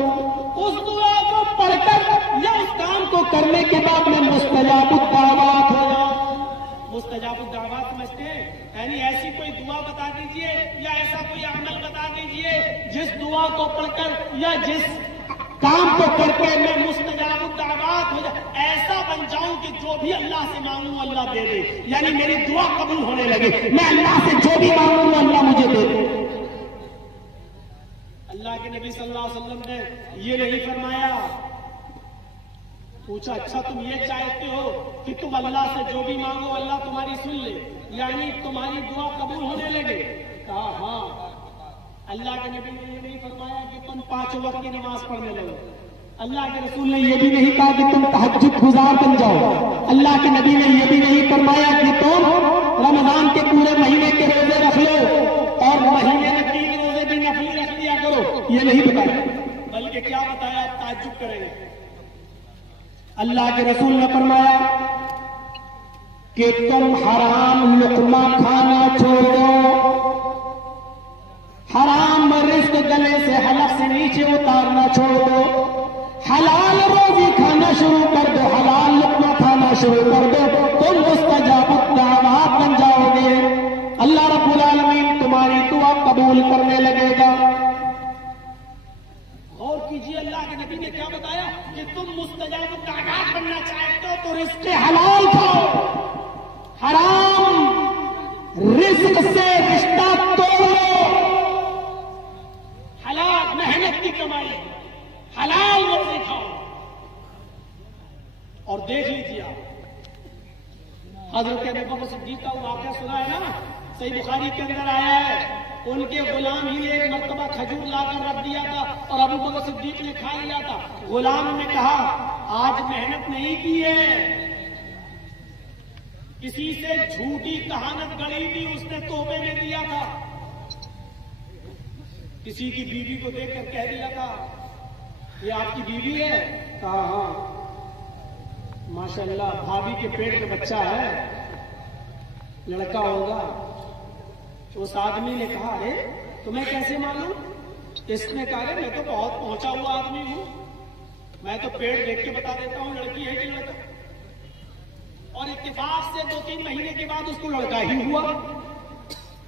उस दुआ को पढ़कर या उस काम को करने के बाद मैं मुस्तजाबुद दावत हो जाऊं। मुस्तजाबुद दावत समझते हैं? यानी ऐसी कोई दुआ बता दीजिए या ऐसा कोई अमल बता दीजिए जिस दुआ को पढ़कर या जिस काम को करके मैं मुस्तजाबुद दावत हो जाए, ऐसा बन जाऊं कि जो भी अल्लाह से मांगूं अल्लाह दे दे। यानी मेरी दुआ कबूल होने लगे, मैं अल्लाह से जो भी मांगूं अल्लाह मुझे दे दे। अल्लाह के नबी सल्लल्लाहु अलैहि वसल्लम ने ये नहीं फरमाया। पूछा, अच्छा तुम ये चाहते हो कि तुम अल्लाह से जो भी मांगो अल्लाह तुम्हारी सुन ले, यानी तुम्हारी दुआ कबूल होने लगे? कहा हाँ। अल्लाह के नबी ने ये नहीं फरमाया कि तुम 5 वक्त की नमाज पढ़ने लगो। अल्लाह के रसूल ने यह भी नहीं कहा कि तुम तहज्जुद गुजार बन जाओ। अल्लाह के नबी ने यह भी नहीं फरमाया कि तुम रमजान के पूरे महीने के रोजे रख लो और महीने में 3 रोजे भी नफली रख लिया करो, ये नहीं बताया। बल्कि क्या बताया? ताज्जुब करेंगे। अल्लाह के रसूल ने फरमाया कि तुम हराम लुक़मा खाना छोड़ दो, हराम रिज़्क़ गले से हलक से नीचे उतारना छोड़ दो, हलाल रोजी खाना शुरू कर दो, हलाल लुक़मा खाना शुरू कर दो, तुम मुस्तजाबुद दावत बन जाओगे। अल्लाह रब्बुल आलमीन तुम्हारी दुआ कबूल करने लगेगा। गौर कीजिए, अल्लाह के नबी ने क्या बताया कि तुम मुस्तजाबुद दावत बनना चाहते हो तो रिज़्क़ हलाल खाओ, हराम रिज़्क़ से रिश्ता तोड़ो। हलाल मेहनत की कमाई, हलाल रोजी खाओ। और देख लीजिए आप, हजरत अबू बकर सिद्दीक का वाक़या सुना है ना, सही बुखारी के अंदर आया है। उनके गुलाम ही ने एक मर्तबा खजूर लाकर रख दिया था और अबू बकर सिद्दीक ने खा लिया था। गुलाम ने कहा, आज मेहनत नहीं की है, किसी से झूठी कहानत गढ़ी थी, उसने तोहफे में दिया था। किसी की बीवी को देखकर कह दिया था, ये आपकी बीवी है? कहा हाँ। माशाल्लाह, भाभी के पेट में बच्चा है, लड़का होगा। उस आदमी ने कहा, अरे तुम्हें कैसे मालूम? इसने कहा, अरे मैं तो बहुत पहुंचा हुआ आदमी हूं, मैं तो पेट देख के बता देता हूं लड़की है कि लड़का। और इत्तेफाक से 2-3 महीने के बाद उसको लड़का ही हुआ।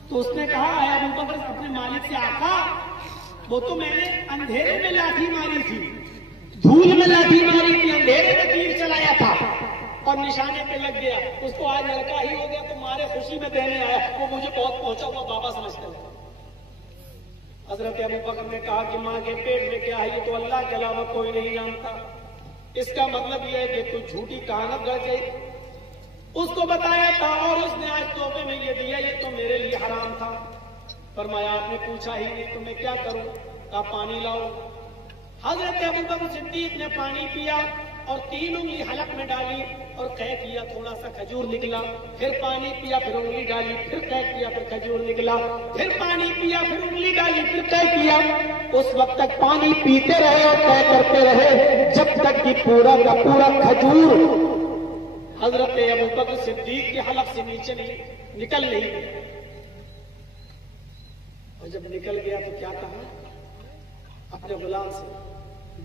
तो उसने कहा, अबू बकर अपने मालिक से, आका वो तो मैंने अंधेरे में लाठी मारी थी, धूल में लाठी मारी थी, अंधेरे में तीर चलाया था और निशाने पे लग गया, उसको आज लड़का ही हो गया तो मारे खुशी में देने आया, वो मुझे बहुत पहुंचा हुआ बाबा समझते हैं। हजरत अबू बकर ने कहा कि माँ के पेट में क्या है ये तो अल्लाह के अलावा कोई नहीं जानता। इसका मतलब यह है कि तू झूठी कहानत गढ़ गई। उसको बताया था और उसने आज तोहफे में ये दिया, ये तो मेरे लिए हराम था। फरमाया, आपने पूछा ही नहीं तो मैं क्या करूं? आप पानी लाओ। हजरत अबू बकर सिद्दीक ने पानी पिया और 3 उंगली हलक में डाली और तय किया, थोड़ा सा खजूर निकला। फिर पानी पिया, फिर उंगली डाली, फिर तय किया, फिर खजूर निकला। फिर पानी पिया, फिर उंगली डाली, फिर तय किया। उस वक्त तक पानी पीते रहे और तय करते रहे जब तक कि पूरा का पूरा खजूर हजरत अबू बकर सिद्दीक के हलक से नीचे निकल नहीं गया। और जब निकल गया तो क्या कहा अपने गुलाम से,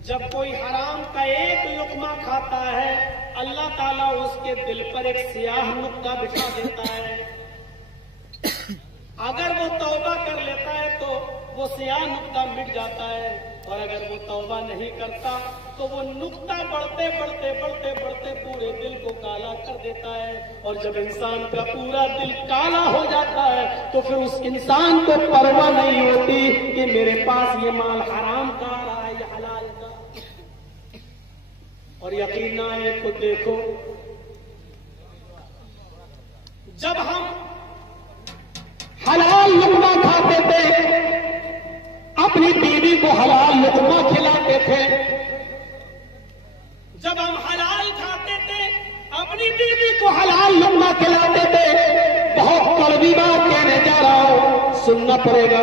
जब कोई हराम का एक लुकमा खाता है अल्लाह ताला उसके दिल पर एक स्याह नुक्ता बिठा देता है। अगर वो तौबा कर लेता है तो वो स्याह नुक्ता मिट जाता है, और अगर वो तौबा नहीं करता तो वो नुक्ता बढ़ते बढ़ते बढ़ते बढ़ते पूरे दिल को काला कर देता है। और जब इंसान का पूरा दिल काला हो जाता है तो फिर उस इंसान को परवाह नहीं होती कि मेरे पास ये माल हराम का आ रहा है या हलाल का। और यकीन ना आए तो देखो, जब हम हलाल लुकमा खाते थे, अपनी बीवी को हलाल लुकमा खिलाते थे। जब हम हलाल खाते थे, अपनी बीवी को हलाल लुकमा खिलाते थे। बहुत कड़वी बात कहने जा रहा हूं, सुनना पड़ेगा,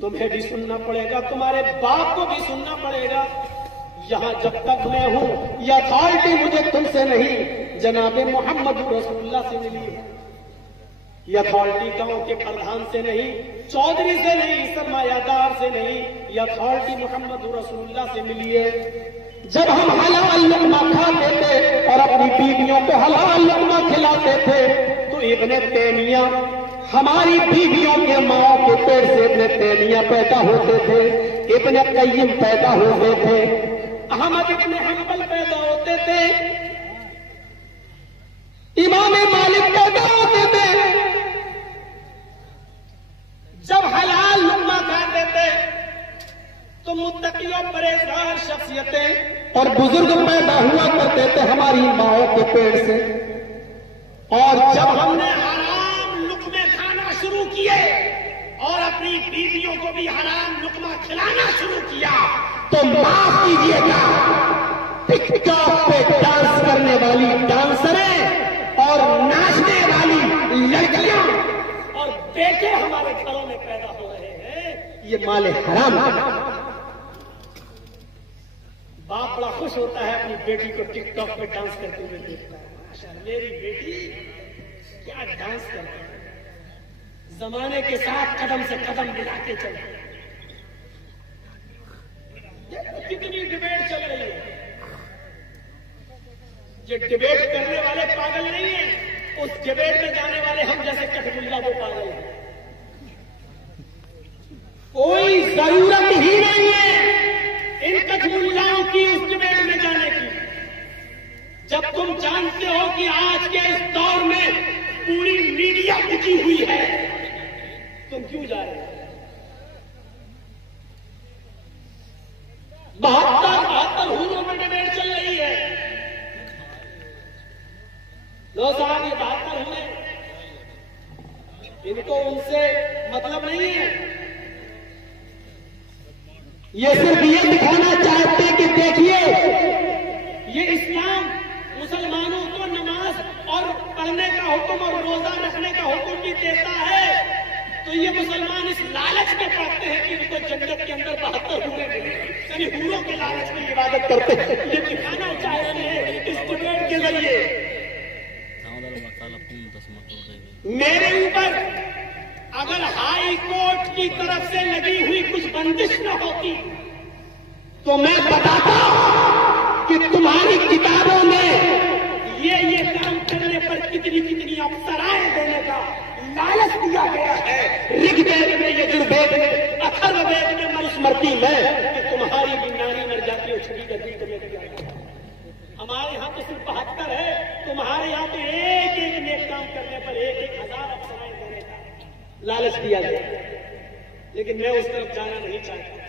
तुम्हें भी सुनना पड़ेगा, तुम्हारे बाप को भी सुनना पड़ेगा। यहां जब तक मैं हूं, यह अथॉरिटी मुझे तुमसे नहीं, जनाबे मोहम्मद रसूलुल्लाह से मिली है। यह अथॉरिटी गांव के प्रधान से नहीं, चौधरी से नहीं, सरमायादार से नहीं, यह अथॉरिटी मोहम्मद रसूलुल्लाह से मिली है। जब हम हलाल लुकमा खाते थे और अपनी बीवियों को हलाल लुकमा खिलाते थे, तो इब्ने तैमिया, हमारी बीवियों के माओ के पेट से इब्ने तैमिया पैदा होते थे, इब्ने कय्यिम पैदा होते थे, अहमद इब्ने हंबल पैदा होते थे, इमाम मालिक पैदा होते थे। जब हलाल लुकमा खाते थे तो मुत्तकियों, परहेजगार शख्सियतें और बुजुर्ग पैदा हुआ करते थे हमारी माओं के पेट से। और जब हमने हराम लुकमे खाना शुरू किए और अपनी बीवियों को भी हराम लुकमा खिलाना शुरू किया, तो माफ कीजिएगा, टिकटॉक पे डांस करने वाली डांसरें और नाचने वाली लड़कियां और बेटे हमारे घरों में पैदा हो रहे हैं। ये माले हराम है। बाप बड़ा खुश होता है अपनी बेटी को टिकटॉक पे डांस करते हुए देखता है, माशाअल्लाह मेरी बेटी क्या डांस करती है, जमाने के साथ कदम से कदम मिलाते चलते। कितनी डिबेट चल रही है। ये डिबेट करने वाले पागल नहीं है, उस डिबेट में जाने वाले हम जैसे कठमुल्ला वो पागल है। कोई जरूरत ही नहीं है इन कठमुल्लाओं की उस डिबेट में जाने की। जब तुम जानते हो कि आज के इस दौर में पूरी मीडिया उठी हुई है, तुम क्यों जा रहे हो? 72 हुरों में डिबेट चल रही है। लो साहब, ये 72 हुए, इनको उनसे मतलब नहीं है। ये सिर्फ ये दिखाना चाहते हैं कि देखिए, ये इस्लाम मुसलमानों को नमाज और पढ़ने का हुक्म और रोजा रखने का हुक्म भी देता है, तो ये मुसलमान इस लालच में पड़ते हैं कि उनको जन्नत के अंदर 72 हूरें मिले, यानी हूरों के लालच में इबादत करते हैं। ये दिखाना चाहते हैं इस डिबेट के जरिए। मेरे ऊपर अगर हाई कोर्ट की तरफ से लगी हुई कुछ बंदिश न होती तो मैं बताता कि तुम्हारी किताबों में ये काम करने पर कितनी कितनी अप्सराएं देने का लालच दिया गया है। ऋग्वेद में, यजुर्वेद में, अथर्ववेद में, मनुस्मृति में, कि तुम्हारी बीमारी मर जाती है, छुरी का दिल तुम्हें दिया गया। हमारे यहाँ तो सिर्फ 72 है, तुम्हारे यहाँ तो एक एक नेक काम करने पर 1,000 अप्सराएं देने का लालच दिया गया। लेकिन मैं उस तरफ जाना नहीं चाहता।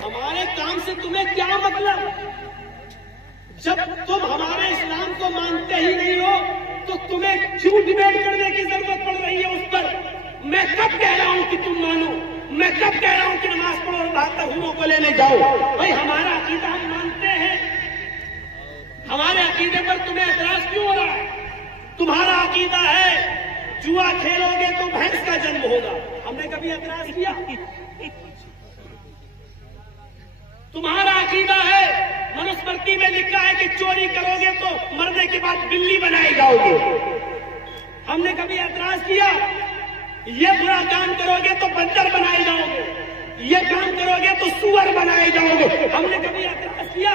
हमारे काम से तुम्हें क्या मतलब? जब तुम हमारे इस्लाम को मानते ही नहीं हो तो तुम्हें क्यों डिबेट करने की जरूरत पड़ रही है उस पर? मैं कब कह रहा हूं कि तुम मानो? मैं कब कह रहा हूं कि नमाज पढ़ो और 72 हुरों को लेने जाओ? भाई हमारा अकीदा हम मानते हैं, हमारे अकीदे पर तुम्हें एतराज क्यों हो रहा है? तुम्हारा अकीदा है जुआ खेलोगे तो भैंस का जन्म होगा, हमने कभी एतराज किया? तुम्हारा अकीदा है, मनुस्मृति में लिखा है कि चोरी करोगे तो मरने के बाद बिल्ली बनाए जाओगे, हमने कभी एतराज किया? ये बुरा काम करोगे तो बंदर बनाए जाओगे, ये काम करोगे तो सुअर बनाए जाओगे, हमने कभी एतराज किया?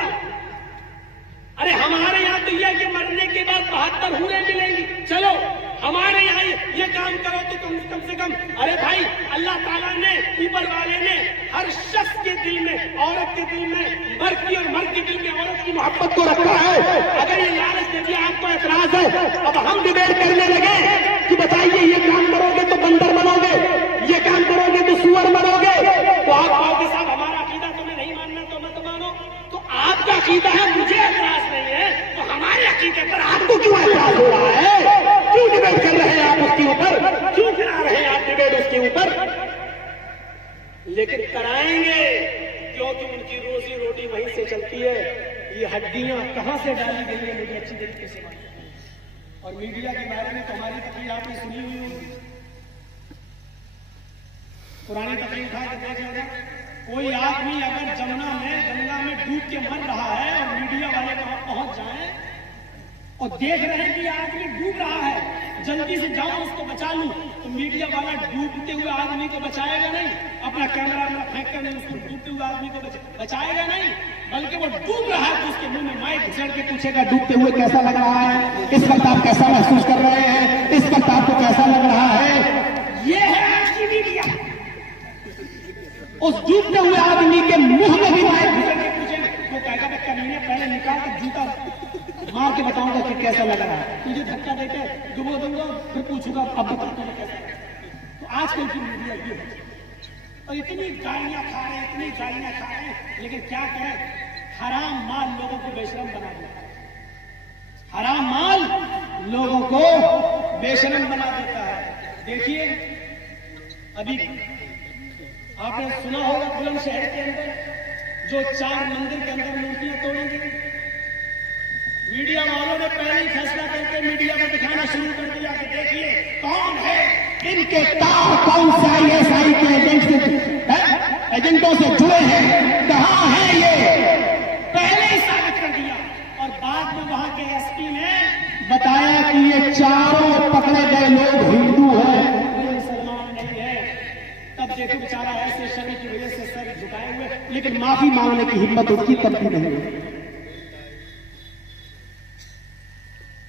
अरे हमारे यहाँ तो यह कि मरने के बाद 72 हूरें मिलेंगी। चलो हमारे यहाँ ये काम करो तो कम से कम, अरे भाई अल्लाह ताला ने, ऊपर वाले ने हर शख्स के दिल में, औरत के दिल में मर्द की और मर्द के दिल में औरत की मोहब्बत को रखा है। अगर ये लालच दे दिया आपको एतराज है, अब हम डिबेट करने लगे कि बताइए ये काम करोगे तो बंदर बनोगे, ये काम करोगे तो सुअर बनोगे, तो आप कहोगे साहब हमारा अकीदा तुम्हें नहीं मानना तो मत मानो। तो आपका अकीदा है, मुझे एतराज नहीं है। अकीदे पर आपको क्यों एतराज हो रहा है? क्यों डिबेट कर रहे हैं आप उसके ऊपर? क्यों करा रहे हैं आप डिबेट उसके ऊपर? लेकिन कराएंगे क्योंकि उनकी रोजी रोटी वहीं से चलती है। ये हड्डियां कहां से डाली गई है मुझे अच्छी तरीके से मालूम है। और मीडिया के बारे में तो हमारी तकरीर आपने सुनी हुई होगी, पुरानी तकरीर उठा के देख लेना। कोई आदमी अगर जमुना में गंगा में डूब के मर रहा है और मीडिया वाले वहां पहुंच जाएं और देख रहे हैं कि आदमी डूब रहा है, जल्दी से जाओ उसको बचा लूं, तो मीडिया वाला डूबते हुए आदमी को बचाएगा नहीं, अपना कैमरा फेंक कर नहीं उसको डूबते हुए आदमी को बचाएगा नहीं, बल्कि वो डूब रहा है तो उसके मुंह में माइक घुसेड़ के पूछेगा डूबते हुए कैसा लग रहा है, इस वक्त आप कैसा महसूस कर रहे हैं, इस वक्त आपको कैसा लग रहा है। ये है आज की मीडिया। उस डूबते हुए आदमी के मुंह में भी माइक घुसेड़ के पूछेगा, वो कहेगा बच्चा मैंने पहले निकाल कर जूता मार के बताऊंगा कि कैसा लग रहा है, तुझे धक्का देते डुबो दूंगा फिर पूछूंगा अब बता कैसा लग रहा है। तो आजकल की मीडिया ये है और इतनी गालियां खा रहे हैं, इतनी गालियां खा रहे हैं, लेकिन क्या करें, हराम माल लोगों को बेशरम बना देता है। हराम माल लोगों को बेशरम बना देता है। देखिए अभी आपने सुना होगा बुलंदशहर के अंदर जो 4 मंदिर के अंदर मूर्तियां तोड़ी गई, मीडिया वालों ने पहले ही फैसला करके मीडिया को दिखाना शुरू कर दिया कि देखिए कौन है इनके तार, कौन से ISI के एजेंटों से जुड़े हैं, कहां है ये, पहले ही साबित कर दिया। और बाद में वहां के SP ने बताया कि ये चारों पकड़े गए लोग हिंदू हैं, मुसलमान नहीं है। तब देखो बेचारा ऐसे शर्म की वजह से सर झुकाए हुए, लेकिन माफी मांगने की हिम्मत उसकी तब भी नहीं है।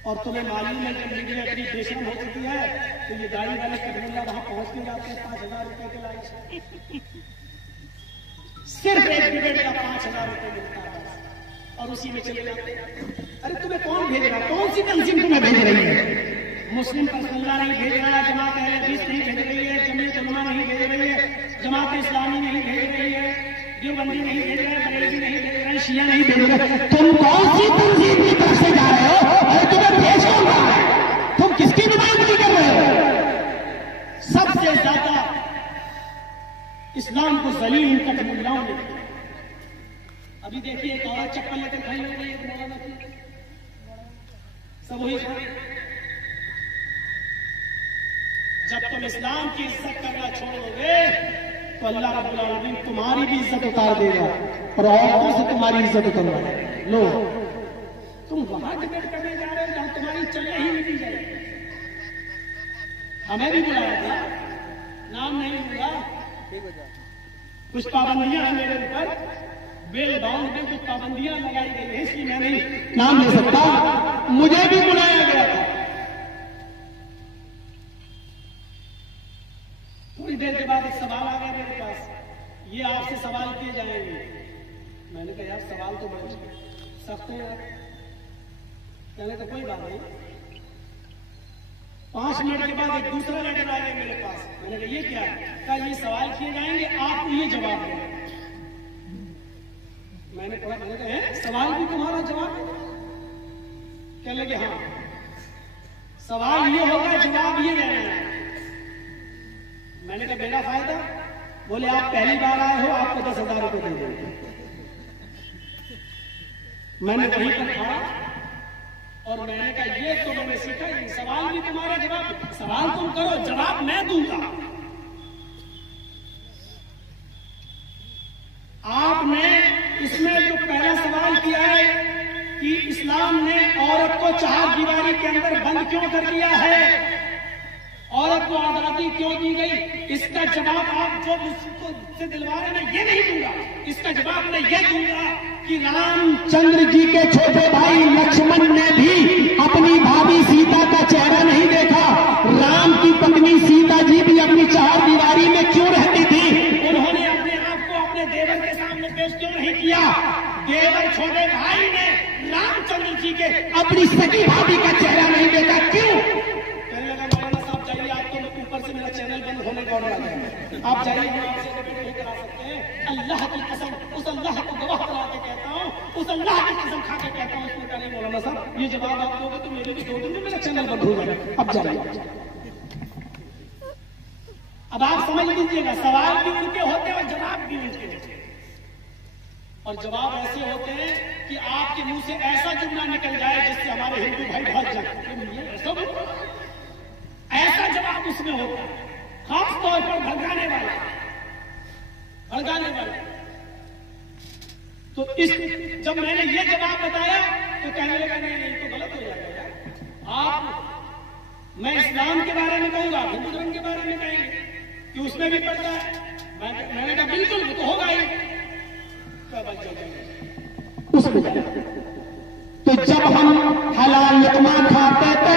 और तुम्हें मालूम है जब मीडिया इतनी बेशरम हो चुकी है तो ये गाड़ी वाले कटमिल्ला वहां पहुंच के जाते हैं 5,000 रुपए के लालच, सिर्फ एक डिबेट का 5,000 रुपए मिलता है और उसी में चले जाते हैं। अरे तुम्हें कौन भेज रहा है, कौन सी तंजीम तुम्हें भेज रही है? मुस्लिम पर्सनल्ला नहीं भेज रहा है, जमात अहले हदीस नहीं भेज रही है, जमीयत उलमा नहीं भेज रही है, जमात इस्लामी नहीं भेज रही है, देवबंदी नहीं भेज रहे, बरेलवी नहीं भेज रहे, शिया नहीं भेज रहे। तुम कौन सी तंजीम की तरफ से जा रहे हो? अरे तुम्हें भेज कौन रहा है? तुम किसकी नुमाइंदगी कर रहे हो? सबसे ज्यादा इस्लाम को जलील इन कटमिल्लाओं ने किया। अभी देखिए एक औरत चप्पल लेकर खड़ी हो गई है मौलाना की, सब वही। जब तुम इस्लाम की इज्जत करना छोड़ोगे तो अल्लाह रब्बुल आलमीन तुम्हारी भी इज्जत उतार देगा और औरतों से तुम्हारी इज्जत उतार लो। तुम वहां डिबेट करने जा रहे हो जहां तुम्हारी चलने ही नहीं जाएगी। हमें भी बुलाया था, नाम नहीं लूंगा, कुछ पाबंदियां हैं मेरे ऊपर, बेल बाउंड में कुछ पाबंदियां लगाई गई है, इसलिए मैं नहीं नाम ले सकता। मुझे भी बुलाया गया था। थोड़ी देर के बाद एक सवाल आ गया मेरे पास, ये आपसे सवाल किए जाएंगे। मैंने कहा यार सवाल तो बड़े सख्त है यार। मैंने कहा कोई बात नहीं। 5 मिनट के बाद एक दूसरा लेटर आ गया मेरे पास। मैंने कहा ये क्या है? कहा ये सवाल किए जाएंगे, आप ये जवाब देंगे। मैंने पढ़ा, मैंने कहा सवाल भी तुम्हारा जवाब? कहने लगे हाँ, सवाल ये होगा जवाब ये देना है। मैंने कहा मेरा फायदा? बोले आप पहली बार आए हो, आपको 10,000 रुपए दे देंगे। मैंने वहीं पर खड़ा और मैंने कहा ये तो मैंने सीखा, ये सवाल भी तुम्हारा जवाब, सवाल तुम करो जवाब मैं दूंगा। आपने इसमें जो पहला सवाल किया है कि इस्लाम ने औरत को 4 दीवारी के अंदर बंद क्यों कर दिया है, औरत को आजादी क्यों दी गई, इसका जवाब आप जो मुझको से दिलवा रहे हैं ये नहीं दूंगा। इसका जवाब मैं ये दूंगा कि रामचंद्र जी के छोटे भाई लक्ष्मण ने भी अपनी भाभी सीता का चेहरा नहीं देखा। राम की पत्नी सीता जी भी अपनी 4 दीवारी में क्यों रहती थी? उन्होंने अपने आप को अपने देवर के सामने पेश क्यों नहीं किया? देवर छोटे भाई ने रामचंद्र जी के अपनी सगी भाभी का चेहरा नहीं देखा, क्यों? से मेरा चैनल बंद होने का ऑर्डर आ जाएगा, आप जाइए, हम आपसे डिबेट नहीं करा सकते हैं। अल्लाह की कसम, उस अल्लाह को गवाह बना के कहता हूँ, उस अल्लाह की कसम खा के कहता हूँ, उसमें का नहीं बोला मौलाना साहब ये जवाब आप दोगे तो मेरे भी 2 दिन में मेरा चैनल बंद हो जाएगा। अब जाइए, अब आप समझ लीजिएगा, सवाल भी उनके होते हैं और जवाब भी उनके होते हैं। और जवाब ऐसे होते हैं कि आपके मुंह से ऐसा जुमला निकल जाए जिससे हमारे हिंदू भाई भाग जाए। ऐसा जवाब उसमें होता है, खास तौर पर भड़काने वाला। तो इस जब मैंने ये जवाब बताया तो कहने लगा नहीं तो गलत हो जाएगा यार, आप मैं इस्लाम के बारे में कहूंगा, हिंदू धर्म के बारे में कहेंगे कि उसमें भी पड़ता है। मैंने कहा बिल्कुल तो होगा ही। उसमें तो जब हम हलाल लुक़मा खाते थे